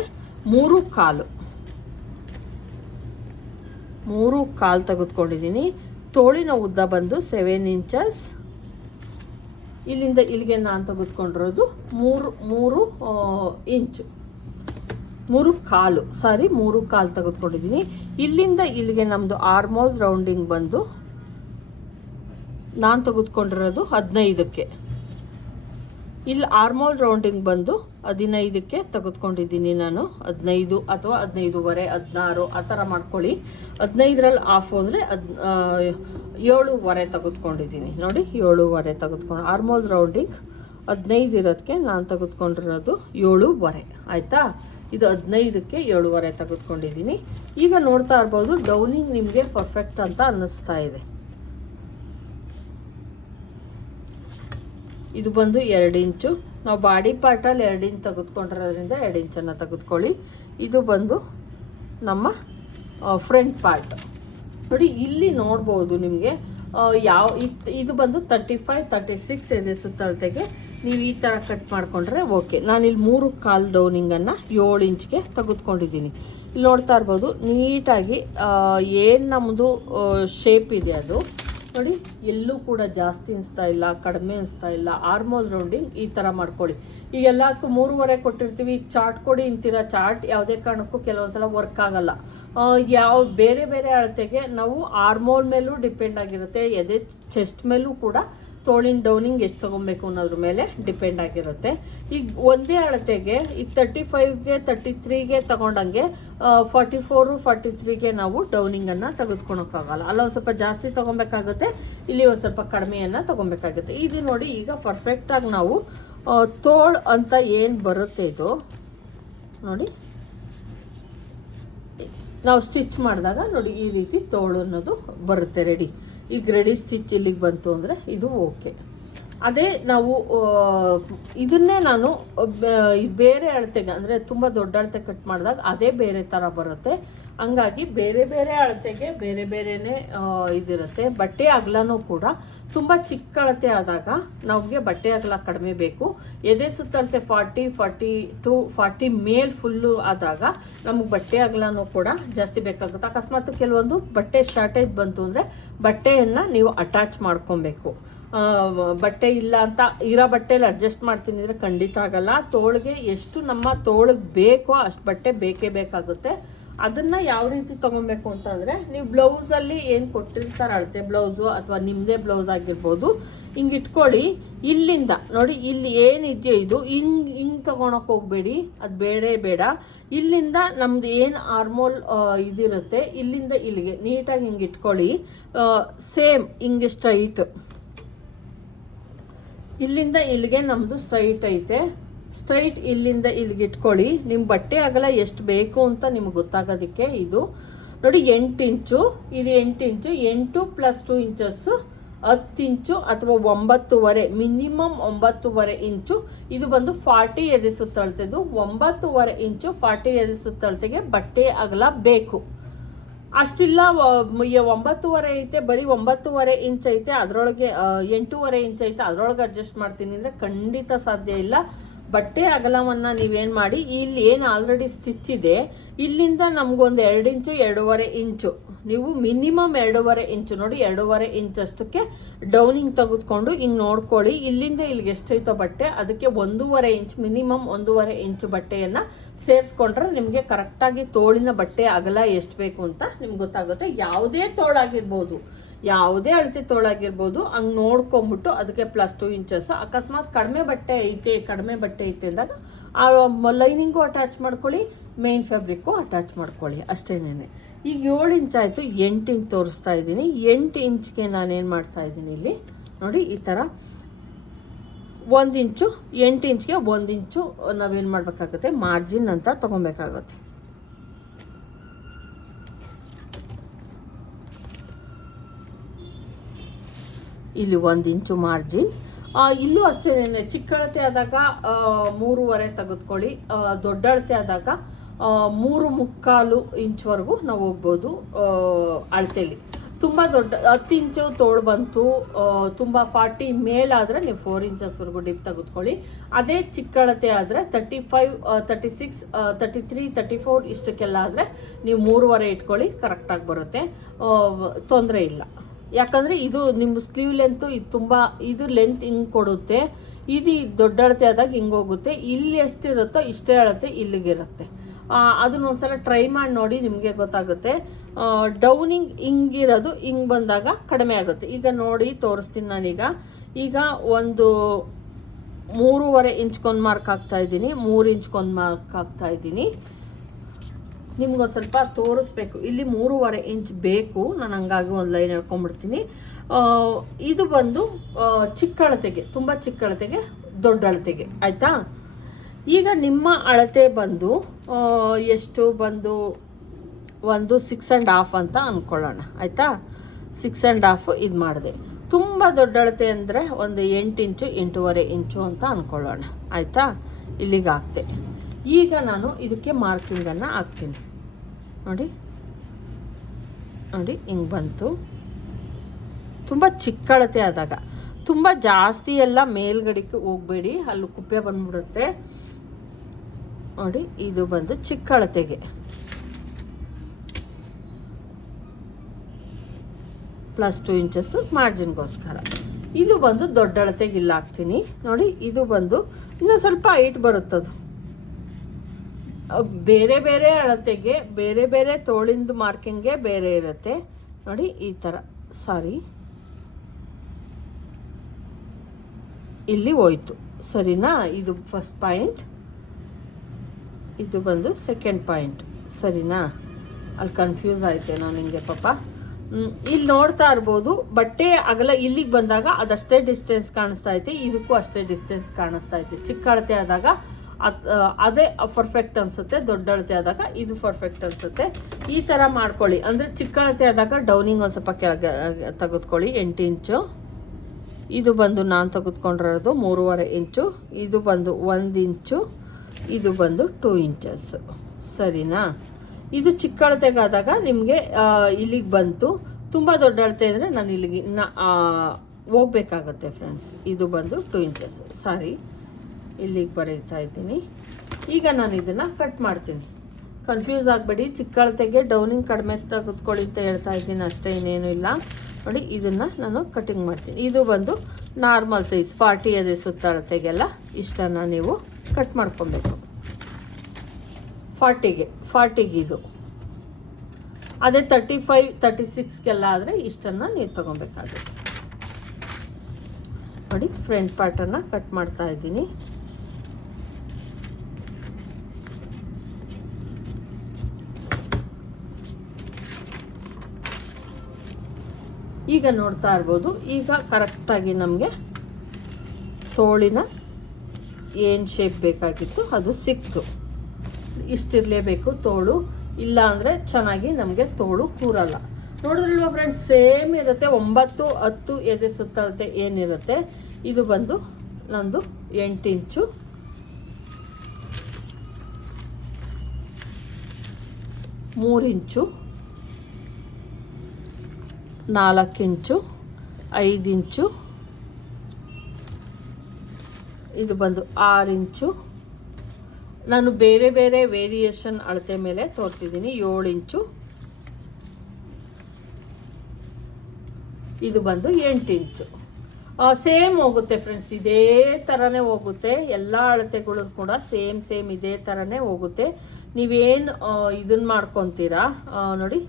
3.25 ತೆಗೆದುಕೊಂಡಿದ್ದೀನಿ. ತೋಳಿನ ಉದ್ದ ಬಂದು 7 ಇಂಚಸ್. ಇಲ್ಲಿಂದ ಇಲ್ಲಿಗೆ ನಾನು ತೆಗೆದುಕೊಂಡಿರೋದು 3 ಇಂಚು 3.25 ತೆಗೆದುಕೊಂಡಿದ್ದೀನಿ. ಇಲ್ಲಿಂದ ಇಲ್ಲಿಗೆ ನಮ್ಮದು ಆರ್ಮೋಲ್ ರೌಂಡಿಂಗ್ ಬಂದು ನಾನು ತೆಗೆದುಕೊಂಡಿರೋದು 15ಕ್ಕೆ. ಇಲ್ಲಿ ಆರ್ಮೋಲ್ ರೌಂಡಿಂಗ್ ಬಂದು 15ಕ್ಕೆ ತೆಗೆದುಕೊಂಡಿದ್ದೀನಿ ನಾನು. 15 ಅಥವಾ 15.5 16 ಆ ಥರ ಮಾಡ್ಕೊಳ್ಳಿ. 15ರಲ್ಲಿ ಆಫ್ ಅಂದರೆ 7.25 ತೆಗೆದುಕೊಂಡಿದ್ದೀನಿ. ನೋಡಿ 7.25 ತೆಗೆದುಕೊಂಡು ಆರ್ಮೋಲ್ ರೌಂಡಿಂಗ್ 15 ಇರೋದಕ್ಕೆ ನಾನು ತೆಗೆದುಕೊಂಡಿರೋದು 7.25 ಆಯಿತಾ. ಇದು 15ಕ್ಕೆ 7.25 ತೆಗೆದುಕೊಂಡಿದ್ದೀನಿ. ಈಗ ನೋಡ್ತಾ ಇರ್ಬೋದು ಡೌನಿಂಗ್ ನಿಮಗೆ ಪರ್ಫೆಕ್ಟ್ ಅಂತ ಅನ್ನಿಸ್ತಾ ಇದೆ. ಇದು ಬಂದು 2 ಇಂಚು. ನಾವು ಬಾಡಿ ಪಾರ್ಟಲ್ಲಿ 2 ಇಂಚ್ ತೆಗೆದುಕೊಂಡಿರೋದ್ರಿಂದ 2 ಇಂಚನ್ನು ತೆಗೆದುಕೊಳ್ಳಿ. ಇದು ಬಂದು ನಮ್ಮ ಫ್ರಂಟ್ ಪಾರ್ಟ್. ನೋಡಿ ಇಲ್ಲಿ ನೋಡ್ಬೋದು ನಿಮಗೆ ಇದು ಬಂದು 35 36 ಇದೆ ಸುತ್ತಳತೆಗೆ. ನೀವು ಈ ಥರ ಕಟ್ ಮಾಡಿಕೊಂಡ್ರೆ ಓಕೆ. ನಾನಿಲ್ಲಿ 3.25 ಡೌನಿಂಗನ್ನು 7 ಇಂಚ್ಗೆ ತೆಗೆದುಕೊಂಡಿದ್ದೀನಿ. ಇಲ್ಲಿ ನೋಡ್ತಾ ಇರ್ಬೋದು ನೀಟಾಗಿ ಏನು ನಮ್ಮದು ಶೇಪ್ ಇದೆ ಅದು ನೋಡಿ, ಎಲ್ಲೂ ಕೂಡ ಜಾಸ್ತಿ ಅನಿಸ್ತಾ ಇಲ್ಲ, ಕಡಿಮೆ ಅನಿಸ್ತಾ ಇಲ್ಲ. ಆರ್ಮೋಲ್ ರೌಂಡಿಂಗ್ ಈ ಥರ ಮಾಡ್ಕೊಳ್ಳಿ. ಈಗ ಎಲ್ಲದಕ್ಕೂ 3.25 ಕೊಟ್ಟಿರ್ತೀವಿ, ಚಾರ್ಟ್ ಕೊಡಿ ಅಂತೀರ. ಚಾರ್ಟ್ ಯಾವುದೇ ಕಾರಣಕ್ಕೂ ಕೆಲವೊಂದ್ಸಲ ವರ್ಕ್ ಆಗಲ್ಲ. ಬೇರೆ ಬೇರೆ ಅಳತೆಗೆ ನಾವು ಆರ್ಮೋಲ್ ಮೇಲೂ ಡಿಪೆಂಡ್ ಆಗಿರುತ್ತೆ, ಎದೆ ಚೆಸ್ಟ್ ಮೇಲೂ ಕೂಡ ತೋಳಿನ ಡೌನಿಂಗ್ ಎಷ್ಟು ತೊಗೊಬೇಕು ಅನ್ನೋದ್ರ ಮೇಲೆ ಡಿಪೆಂಡ್ ಆಗಿರುತ್ತೆ. ಈಗ ಒಂದೇ ಅಳತೆಗೆ ಈಗ 35ಗೆ 33ಗೆ ತಗೊಂಡಂಗೆ 44 43ಗೆ ನಾವು ಡೌನಿಂಗನ್ನು ತೆಗೆದುಕೊಳಕ್ಕಾಗಲ್ಲ. ಅಲ್ಲೊಂದು ಸ್ವಲ್ಪ ಜಾಸ್ತಿ ತೊಗೊಬೇಕಾಗುತ್ತೆ, ಇಲ್ಲಿ ಒಂದು ಸ್ವಲ್ಪ ಕಡಿಮೆಯನ್ನು ತೊಗೊಬೇಕಾಗುತ್ತೆ. ಇದು ನೋಡಿ ಈಗ ಪರ್ಫೆಕ್ಟಾಗಿ ನಾವು ತೋಳು ಅಂತ ಏನು ಬರುತ್ತೆ ಇದು ನೋಡಿ, ನಾವು ಸ್ಟಿಚ್ ಮಾಡಿದಾಗ ನೋಡಿ ಈ ರೀತಿ ತೋಳು ಅನ್ನೋದು ಬರುತ್ತೆ ರೆಡಿ. ಈಗ ರೆಡಿ ಸ್ಟಿಚ್ ಇಲ್ಲಿಗೆ ಬಂತು ಅಂದರೆ ಇದು ಓಕೆ. ಅದೇ ನಾವು ಇದನ್ನೇ ನಾನು ಬೇರೆ ಅಳತೆಗೆ ಅಂದರೆ ತುಂಬ ದೊಡ್ಡ ಅಳತೆ ಕಟ್ ಮಾಡಿದಾಗ ಅದೇ ಬೇರೆ ಥರ ಬರುತ್ತೆ. ಹಂಗಾಗಿ ಬೇರೆ ಬೇರೆ ಅಳತೆಗೆ ಬೇರೆ ಬೇರೆನೇ ಇದಿರುತ್ತೆ. ಬಟ್ಟೆ ಅಗಲನೂ ಕೂಡ ತುಂಬ ಚಿಕ್ಕ ಅಳತೆ ಆದಾಗ ನಮಗೆ ಬಟ್ಟೆ ಅಗಲ ಕಡಿಮೆ ಬೇಕು. ಎದೆ ಸುತ್ತಳತೆ 40 42 40 ಮೇಲ್ ಫುಲ್ಲು ಆದಾಗ ನಮಗೆ ಬಟ್ಟೆ ಅಗಲನೂ ಕೂಡ ಜಾಸ್ತಿ ಬೇಕಾಗುತ್ತೆ. ಅಕಸ್ಮಾತ್ ಕೆಲವೊಂದು ಬಟ್ಟೆ ಶಾರ್ಟೇಜ್ ಬಂತು ಅಂದರೆ ಬಟ್ಟೆಯನ್ನು ನೀವು ಅಟ್ಯಾಚ್ ಮಾಡ್ಕೊಬೇಕು. ಬಟ್ಟೆ ಇಲ್ಲ ಅಂತ ಇರೋ ಬಟ್ಟೆಯಲ್ಲಿ ಅಡ್ಜಸ್ಟ್ ಮಾಡ್ತೀನಿ ಅಂದರೆ ಖಂಡಿತ ಆಗಲ್ಲ. ತೋಳಿಗೆ ಎಷ್ಟು ನಮ್ಮ ತೋಳಿಗೆ ಬೇಕೋ ಅಷ್ಟು ಬಟ್ಟೆ ಬೇಕೇ ಬೇಕಾಗುತ್ತೆ. ಅದನ್ನು ಯಾವ ರೀತಿ ತೊಗೊಬೇಕು ಅಂತಂದರೆ, ನೀವು ಬ್ಲೌಸಲ್ಲಿ ಏನು ಕೊಟ್ಟಿರ್ತಾರೆ ಅಳತೆ ಬ್ಲೌಸು ಅಥವಾ ನಿಮ್ಮದೇ ಬ್ಲೌಸ್ ಆಗಿರ್ಬೋದು, ಹಿಂಗೆ ಇಟ್ಕೊಳ್ಳಿ. ಇಲ್ಲಿಂದ ನೋಡಿ ಇಲ್ಲಿ ಏನಿದೆಯೋ ಇದು ಹಿಂಗೆ ತೊಗೊಳಕ್ಕೆ ಹೋಗಬೇಡಿ, ಅದು ಬೇಡ. ಇಲ್ಲಿಂದ ನಮ್ದು ಏನು ಆರ್ಮೋಲ್ ಇದಿರುತ್ತೆ ಇಲ್ಲಿಂದ ಇಲ್ಲಿಗೆ ನೀಟಾಗಿ ಹಿಂಗೆ ಇಟ್ಕೊಳ್ಳಿ. ಸೇಮ್ ಹಿಂಗೆ ಸ್ಟ್ರೈಟ್ ಇಲ್ಲಿಂದ ಇಲ್ಲಿಗೆ ನಮ್ಮದು ಸ್ಟ್ರೈಟ್ ಐತೆ. ಸ್ಟ್ರೈಟ್ ಇಲ್ಲಿಂದ ಇಲ್ಲಿಗೆ ಇಟ್ಕೊಳ್ಳಿ. ನಿಮ್ಮ ಬಟ್ಟೆ ಅಗಲ ಎಷ್ಟು ಬೇಕು ಅಂತ ನಿಮ್ಗೆ ಗೊತ್ತಾಗೋದಕ್ಕೆ ಇದು ನೋಡಿ 8 ಇಂಚು. ಇದು 8 ಇಂಚು, 8 + 2 ಇಂಚಸ್ಸು 10 ಇಂಚು ಅಥವಾ 9.5 ಮಿನಿಮಮ್ 9.5 ಇಂಚು. ಇದು ಬಂದು 40 ಎದೆ ಸುತ್ತಳತೆದು 9.5 ಇಂಚು 40 ಎದೆ ಸುತ್ತಳತೆಗೆ ಬಟ್ಟೆ ಅಗಲ ಬೇಕು. ಅಷ್ಟಿಲ್ಲ 9.5 ಐತೆ, ಬರೀ 9.5 ಇಂಚ್ ಐತೆ, ಅದರೊಳಗೆ 8.5 ಇಂಚ್ ಐತೆ, ಅದರೊಳಗೆ ಅಡ್ಜಸ್ಟ್ ಮಾಡ್ತೀನಿ ಅಂದರೆ ಖಂಡಿತ ಸಾಧ್ಯ ಇಲ್ಲ. ಬಟ್ಟೆ ಅಗಲವನ್ನು ನೀವೇನು ಮಾಡಿ, ಇಲ್ಲಿ ಏನು ಆಲ್ರೆಡಿ ಸ್ಟಿಚ್ ಇದೆ ಇಲ್ಲಿಂದ ನಮಗೊಂದು 2 ಇಂಚು 2.5 ಇಂಚು ನೀವು ಮಿನಿಮಮ್ 2.5 ಇಂಚು ನೋಡಿ 2.5 ಇಂಚ್ ಅಷ್ಟಕ್ಕೆ ಡೌನಿಂಗ್ ತೆಗೆದುಕೊಂಡು ಹಿಂಗೆ ನೋಡ್ಕೊಳ್ಳಿ. ಇಲ್ಲಿಂದ ಇಲ್ಲಿಗೆ ಎಷ್ಟೈತೋ ಬಟ್ಟೆ ಅದಕ್ಕೆ 1.5 ಇಂಚ್ ಮಿನಿಮಮ್ 1.5 ಇಂಚು ಬಟ್ಟೆಯನ್ನು ಸೇರಿಸ್ಕೊಂಡ್ರೆ ನಿಮಗೆ ಕರೆಕ್ಟಾಗಿ ತೋಳಿನ ಬಟ್ಟೆ ಅಗಲ ಎಷ್ಟು ಬೇಕು ಅಂತ ನಿಮ್ಗೆ ಗೊತ್ತಾಗುತ್ತೆ. ಯಾವುದೇ ತೋಳಾಗಿರ್ಬೋದು, ಯಾವುದೇ ಅಳತೆ ತೋಳಾಗಿರ್ಬೋದು, ಹಂಗೆ ನೋಡ್ಕೊಂಬಿಟ್ಟು ಅದಕ್ಕೆ +2 ಇಂಚಸ್. ಅಕಸ್ಮಾತ್ ಕಡಿಮೆ ಬಟ್ಟೆ ಐತೆ ಅಂದಾಗ ಆ ಲೈನಿಂಗು ಅಟ್ಯಾಚ್ ಮಾಡ್ಕೊಳ್ಳಿ, ಮೇನ್ ಫ್ಯಾಬ್ರಿಕ್ಕು ಅಟ್ಯಾಚ್ ಮಾಡ್ಕೊಳ್ಳಿ, ಅಷ್ಟೇನೆ. ಈಗ 7 ಇಂಚ್ ಆಯಿತು, 8 ಇಂಚ್ ತೋರಿಸ್ತಾ ಇದ್ದೀನಿ. 8 ಇಂಚ್ಗೆ ನಾನೇನು ಮಾಡ್ತಾ ಇದ್ದೀನಿ ಇಲ್ಲಿ ನೋಡಿ, ಈ ಥರ 1 ಇಂಚು, 8 ಇಂಚ್ಗೆ 1 ಇಂಚು ನಾವೇನು ಮಾಡಬೇಕಾಗುತ್ತೆ, ಮಾರ್ಜಿನ್ ಅಂತ ತೊಗೊಬೇಕಾಗುತ್ತೆ. ಇಲ್ಲಿ 1 ಇಂಚು ಮಾರ್ಜಿನ್. ಇಲ್ಲೂ ಅಷ್ಟೇ, ಚಿಕ್ಕ ಅಳತೆ ಆದಾಗ 3.5 ತೆಗೆದುಕೊಳ್ಳಿ, ದೊಡ್ಡ ಅಳತೆ ಆದಾಗ 3.25 ಇಂಚ್ವರೆಗೂ ನಾವು ಹೋಗ್ಬೋದು ಅಳತೆಯಲ್ಲಿ. ತುಂಬ ದೊಡ್ಡ 10 ಇಂಚು ತೋಳು ಬಂತು, ತುಂಬ 40 ಮೇಲಾದರೆ ನೀವು 4 ಇಂಚಸ್ವರೆಗೂ ಡಿಪ್ ತೆಗೆದುಕೊಳ್ಳಿ. ಅದೇ ಚಿಕ್ಕ ಅಳತೆ ಆದರೆ 35, 36, 33, 34 ಇಷ್ಟಕ್ಕೆಲ್ಲ ಆದರೆ ನೀವು 3.5 ಇಟ್ಕೊಳ್ಳಿ, ಕರೆಕ್ಟಾಗಿ ಬರುತ್ತೆ, ತೊಂದರೆ ಇಲ್ಲ. ಯಾಕಂದರೆ ಇದು ನಿಮ್ಮ ಸ್ಲೀವ್ ಲೆಂತು ಇದು ತುಂಬ, ಇದು ಲೆಂತ್ ಹಿಂಗೆ ಕೊಡುತ್ತೆ, ಇದು ದೊಡ್ಡ ಅಳತೆ ಆದಾಗ ಹಿಂಗೆ ಹೋಗುತ್ತೆ. ಇಲ್ಲಿ ಎಷ್ಟಿರುತ್ತೋ ಇಷ್ಟೇ ಅಳತೆ ಇಲ್ಲಿಗಿರುತ್ತೆ. ಅದನ್ನ ಒಂದ್ಸಲ ಟ್ರೈ ಮಾಡಿ ನೋಡಿ, ನಿಮಗೆ ಗೊತ್ತಾಗುತ್ತೆ. ಡೌನಿಂಗ್ ಹಿಂಗಿರೋದು ಹಿಂಗೆ ಬಂದಾಗ ಕಡಿಮೆ ಆಗುತ್ತೆ. ಈಗ ನೋಡಿ ತೋರಿಸ್ತೀನಿ ನಾನೀಗ. ಈಗ ಒಂದು 3.5 ಇಂಚ್ಗೊಂದು ಮಾರ್ಕ್ ಹಾಕ್ತಾ ಇದ್ದೀನಿ, 3 ಇಂಚ್ಗೊಂದು ಮಾರ್ಕ್ ಹಾಕ್ತಾ ಇದ್ದೀನಿ. ನಿಮ್ಗೊಂದು ಸ್ವಲ್ಪ ತೋರಿಸ್ಬೇಕು, ಇಲ್ಲಿ 3.5 ಇಂಚ್ ಬೇಕು, ನಾನು ಹಂಗಾಗಿ ಒಂದು ಲೈನ್ ಹೇಳ್ಕೊಂಡ್ಬಿಡ್ತೀನಿ. ಇದು ಬಂದು ಚಿಕ್ಕ ಅಳತೆಗೆ, ತುಂಬ ಚಿಕ್ಕ ಅಳತೆಗೆ, ದೊಡ್ಡ ಅಳತೆಗೆ, ಆಯಿತಾ. ಈಗ ನಿಮ್ಮ ಅಳತೆ ಬಂದು ಎಷ್ಟು ಬಂದು ಒಂದು 6.5 ಅಂತ ಅಂದ್ಕೊಳ್ಳೋಣ, ಆಯಿತಾ. 6.5 ಇದು ಮಾಡಿದೆ. ತುಂಬ ದೊಡ್ಡ ಅಳತೆ ಅಂದರೆ ಒಂದು 8 ಇಂಚು, 8.5 ಇಂಚು ಅಂತ ಅಂದ್ಕೊಳ್ಳೋಣ, ಆಯಿತಾ. ಇಲ್ಲಿಗೆ ಹಾಕ್ತೆ. ಈಗ ನಾನು ಇದಕ್ಕೆ ಮಾರ್ಕಿಂಗನ್ನು ಹಾಕ್ತೀನಿ ನೋಡಿ. ನೋಡಿ ಹಿಂಗೆ ಬಂತು. ತುಂಬ ಚಿಕ್ಕ ಅಳತೆ ಆದಾಗ, ತುಂಬ ಜಾಸ್ತಿ ಎಲ್ಲ ಮೇಲ್ಗಡೆಗೆ ಹೋಗಬೇಡಿ, ಅಲ್ಲಿ ಕುಪ್ಪೆ ಬಂದ್ಬಿಡುತ್ತೆ ನೋಡಿ. ಇದು ಬಂದು ಚಿಕ್ಕ ಅಳತೆಗೆ +2 ಇಂಚಸ್ಸು ಮಾರ್ಜಿನ್ಗೋಸ್ಕರ. ಇದು ಬಂದು ದೊಡ್ಡ ಅಳತೆಗೆ ಇಲ್ಲಿ ಹಾಕ್ತೀನಿ ನೋಡಿ. ಇದು ಬಂದು ಇನ್ನೂ ಸ್ವಲ್ಪ ಹೈಟ್ ಬರುತ್ತದು. ಬೇರೆ ಬೇರೆ ಅಳತೆಗೆ ಬೇರೆ ಬೇರೆ ತೋಳಿಂದು ಮಾರ್ಕಿಂಗ್ಗೆ ಬೇರೆ ಇರುತ್ತೆ ನೋಡಿ. ಈ ಥರ ಸಾರಿ, ಇಲ್ಲಿ ಹೋಯ್ತು, ಸರಿನಾ. ಇದು ಫಸ್ಟ್ ಪಾಯಿಂಟ್, ಇದು ಬಂದು ಸೆಕೆಂಡ್ ಪಾಯಿಂಟ್, ಸರಿನಾ. ಅಲ್ಲಿ ಕನ್ಫ್ಯೂಸ್ ಆಯ್ತೇನೋ ನಿಮಗೆ ಪಾಪ. ಇಲ್ಲಿ ನೋಡ್ತಾ ಇರ್ಬೋದು, ಬಟ್ಟೆ ಅಗಲ ಇಲ್ಲಿಗೆ ಬಂದಾಗ ಅದಷ್ಟೇ ಡಿಸ್ಟೆನ್ಸ್ ಕಾಣಿಸ್ತಾ ಐತೆ, ಇದಕ್ಕೂ ಅಷ್ಟೇ ಡಿಸ್ಟೆನ್ಸ್ ಕಾಣಿಸ್ತಾ ಐತೆ. ಚಿಕ್ಕ ಅಳತೆ ಆದಾಗ ಅದೇ ಪರ್ಫೆಕ್ಟ್ ಅನಿಸುತ್ತೆ, ದೊಡ್ಡ ಅಳತೆ ಆದಾಗ ಇದು ಪರ್ಫೆಕ್ಟ್ ಅನಿಸುತ್ತೆ. ಈ ಥರ ಮಾಡ್ಕೊಳ್ಳಿ. ಅಂದರೆ ಚಿಕ್ಕ ಅಳತೆ ಆದಾಗ ಡೌನಿಂಗ್ ಒಂದು ಸ್ವಲ್ಪ ಕೆಳಗೆ ತೆಗೆದುಕೊಳ್ಳಿ, 8 ಇಂಚು. ಇದು ಬಂದು ನಾನು ತೆಗೆದುಕೊಂಡಿರೋದು 3.5 ಇಂಚು. ಇದು ಬಂದು 1 ಇಂಚು. ಇದು ಬಂದು 2 ಇಂಚಸ್, ಸರಿನಾ. ಇದು ಚಿಕ್ಕ ಅಳತೆಗಾದಾಗ ನಿಮಗೆ ಇಲ್ಲಿಗೆ ಬಂತು. ತುಂಬ ದೊಡ್ಡ ಅಳತೆ ಅಂದರೆ ನಾನು ಇಲ್ಲಿಗೆ ಹೋಗ್ಬೇಕಾಗತ್ತೆ ಫ್ರೆಂಡ್ಸ್. ಇದು ಬಂದು 2 ಇಂಚಸ್, ಸಾರಿ, ಇಲ್ಲಿಗೆ ಬರೀತಾ ಇದ್ದೀನಿ. ಈಗ ನಾನು ಇದನ್ನು ಕಟ್ ಮಾಡ್ತೀನಿ. ಕನ್ಫ್ಯೂಸ್ ಆಗಬೇಡಿ, ಚಿಕ್ಕ ಅಳತೆಗೆ ಡೌನಿಂಗ್ ಕಡಿಮೆ ತೆಗೆದುಕೊಳ್ಳಿ ಅಂತ ಹೇಳ್ತಾ ಇದ್ದೀನಿ ಅಷ್ಟೇ, ಇನ್ನೇನು ಇಲ್ಲ ನೋಡಿ. ಇದನ್ನು ನಾನು ಕಟಿಂಗ್ ಮಾಡ್ತೀನಿ. ಇದು ಬಂದು ನಾರ್ಮಲ್ ಸೈಜ್ 40 ಅದೇ ಸುತ್ತ ಅಳತೆಗೆಲ್ಲ ಇಷ್ಟನ್ನು ನೀವು ಕಟ್ ಮಾಡ್ಕೊಬೇಕು. 40ಗೆ ಇದು, ಅದೇ 35, 36ಗೆಲ್ಲ ಆದರೆ ಇಷ್ಟನ್ನು ನೀವು ತೊಗೊಬೇಕಾಗುತ್ತೆ ನೋಡಿ. ಫ್ರಂಟ್ ಪಾರ್ಟನ್ನು ಕಟ್ ಮಾಡ್ತಾ ಇದ್ದೀನಿ. ಈಗ ನೋಡ್ತಾ ಇರ್ಬೋದು, ಈಗ ಕರೆಕ್ಟಾಗಿ ನಮಗೆ ತೋಳಿನ ಏನು ಶೇಪ್ ಬೇಕಾಗಿತ್ತು ಅದು ಸಿಕ್ತು. ಇಷ್ಟಿರಲೇಬೇಕು ತೋಳು, ಇಲ್ಲ ಅಂದರೆ ಚೆನ್ನಾಗಿ ನಮಗೆ ತೋಳು ಕೂರಲ್ಲ. ನೋಡಿದ್ರಲ್ವ ಫ್ರೆಂಡ್ಸ್, ಸೇಮ್ ಇರುತ್ತೆ. 9, 10 ಎದೆ ಸುತ್ತಳತೆ ಏನಿರುತ್ತೆ, ಇದು ಬಂದು ನಂದು 8 ಇಂಚು. ಮೂರು ಇಂಚು, 4 ಇಂಚು, 5 ಇಂಚು, ಇದು ಬಂದು 6 ಇಂಚು. ನಾನು ಬೇರೆ ಬೇರೆ ವೇರಿಯೇಷನ್ ಅಳತೆ ಮೇಲೆ ತೋರಿಸಿದ್ದೀನಿ. 7 ಇಂಚು, ಇದು ಬಂದು 8 ಇಂಚು. ಸೇಮ್ ಹೋಗುತ್ತೆ ಫ್ರೆಂಡ್ಸ್, ಇದೇ ಥರನೇ ಹೋಗುತ್ತೆ. ಎಲ್ಲ ಅಳತೆಗಳು ಕೂಡ ಸೇಮ್ ಇದೇ ಥರನೇ ಹೋಗುತ್ತೆ. ನೀವೇನು ಇದನ್ನು ಮಾಡ್ಕೊತೀರಾ ನೋಡಿ,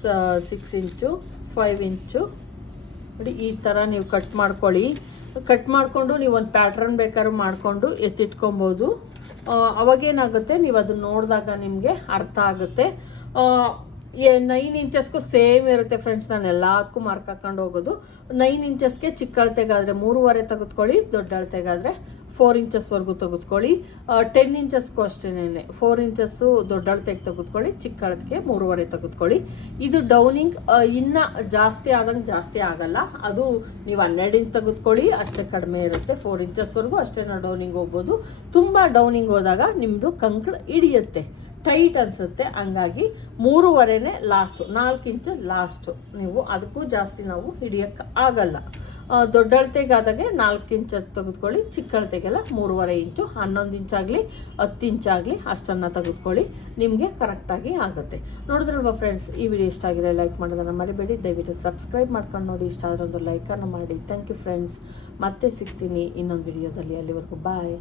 6 ಇಂಚು, 5 ಇಂಚು ನೋಡಿ, ಈ ಥರ ನೀವು ಕಟ್ ಮಾಡ್ಕೊಳ್ಳಿ. ಕಟ್ ಮಾಡಿಕೊಂಡು ನೀವು ಒಂದು ಪ್ಯಾಟ್ರನ್ ಬೇಕಾದ್ರೂ ಮಾಡಿಕೊಂಡು ಎತ್ತಿಟ್ಕೊಬೋದು. ಅವಾಗೇನಾಗುತ್ತೆ, ನೀವು ಅದನ್ನ ನೋಡಿದಾಗ ನಿಮಗೆ ಅರ್ಥ ಆಗುತ್ತೆ. 9 ಇಂಚಸ್ಗೂ ಸೇಮ್ ಇರುತ್ತೆ ಫ್ರೆಂಡ್ಸ್. ನಾನು ಎಲ್ಲದಕ್ಕೂ ಮಾರ್ಕ್ ಹಾಕೊಂಡು ಹೋಗೋದು. 9 ಇಂಚಸ್ಗೆ ಚಿಕ್ಕ ಅಳತೆಗಾದರೆ 3.5 ತೆಗೆದುಕೊಳ್ಳಿ, ದೊಡ್ಡ ಅಳತೆಗಾದರೆ 4 ಇಂಚಸ್ವರೆಗೂ ತೆಗೆದುಕೊಳ್ಳಿ. 10 ಇಂಚಸ್ಗೂ ಅಷ್ಟೇನೆ 4 ಇಂಚಸ್ಸು ದೊಡ್ಡ ಅಳತೆಗೆ ತೆಗೆದುಕೊಳ್ಳಿ, ಚಿಕ್ಕ ಅಳತೆಗೆ 3.5 ತೆಗೆದುಕೊಳ್ಳಿ. ಇದು ಡೌನಿಂಗ್ ಇನ್ನು ಜಾಸ್ತಿ ಆದಂಗೆ ಜಾಸ್ತಿ ಆಗಲ್ಲ. ಅದು ನೀವು 12 ಇಂಚ್ ತೆಗೆದುಕೊಳ್ಳಿ, ಅಷ್ಟೇ ಕಡಿಮೆ ಇರುತ್ತೆ. 4 ಇಂಚಸ್ವರೆಗೂ ಅಷ್ಟೇ ನಾವು ಡೌನಿಂಗ್ ಹೋಗ್ಬೋದು. ತುಂಬ ಡೌನಿಂಗ್ ಹೋದಾಗ ನಿಮ್ಮದು ಕಂಕ್ಳು ಹಿಡಿಯುತ್ತೆ, ಟೈಟ್ ಅನಿಸುತ್ತೆ. ಹಂಗಾಗಿ 3.5ನೇ ಲಾಸ್ಟು, 4 ಇಂಚು ಲಾಸ್ಟು. ನೀವು ಅದಕ್ಕೂ ಜಾಸ್ತಿ ನಾವು ಹಿಡಿಯೋಕ್ಕೆ ಆಗಲ್ಲ. ದೊಡ್ಡ ಅಳತೆಗಾದಾಗೆ 4 ಇಂಚ್ ತೆಗೆದುಕೊಳ್ಳಿ, ಚಿಕ್ಕ ಅಳತೆಗೆಲ್ಲ 3.5 ಇಂಚು, 11 ಇಂಚಾಗಲಿ 10 ಇಂಚಾಗಲಿ ಅಷ್ಟನ್ನು ತೆಗೆದುಕೊಳ್ಳಿ, ನಿಮಗೆ ಕರೆಕ್ಟಾಗಿ ಆಗುತ್ತೆ. ನೋಡಿದ್ರಲ್ವ ಫ್ರೆಂಡ್ಸ್, ಈ ವಿಡಿಯೋ ಇಷ್ಟ ಆಗಿರೋ ಲೈಕ್ ಮಾಡೋದನ್ನು ಮರಿಬೇಡಿ. ದಯವಿಟ್ಟು ಸಬ್ಸ್ಕ್ರೈಬ್ ಮಾಡ್ಕೊಂಡು ನೋಡಿ. ಇಷ್ಟ ಆದರೆ ಒಂದು ಲೈಕನ್ನು ಮಾಡಿ. Thank you friends. ಮತ್ತೆ ಸಿಗ್ತೀನಿ ಇನ್ನೊಂದು ವಿಡಿಯೋದಲ್ಲಿ. ಅಲ್ಲಿವರೆಗೂ ಬಾಯ್.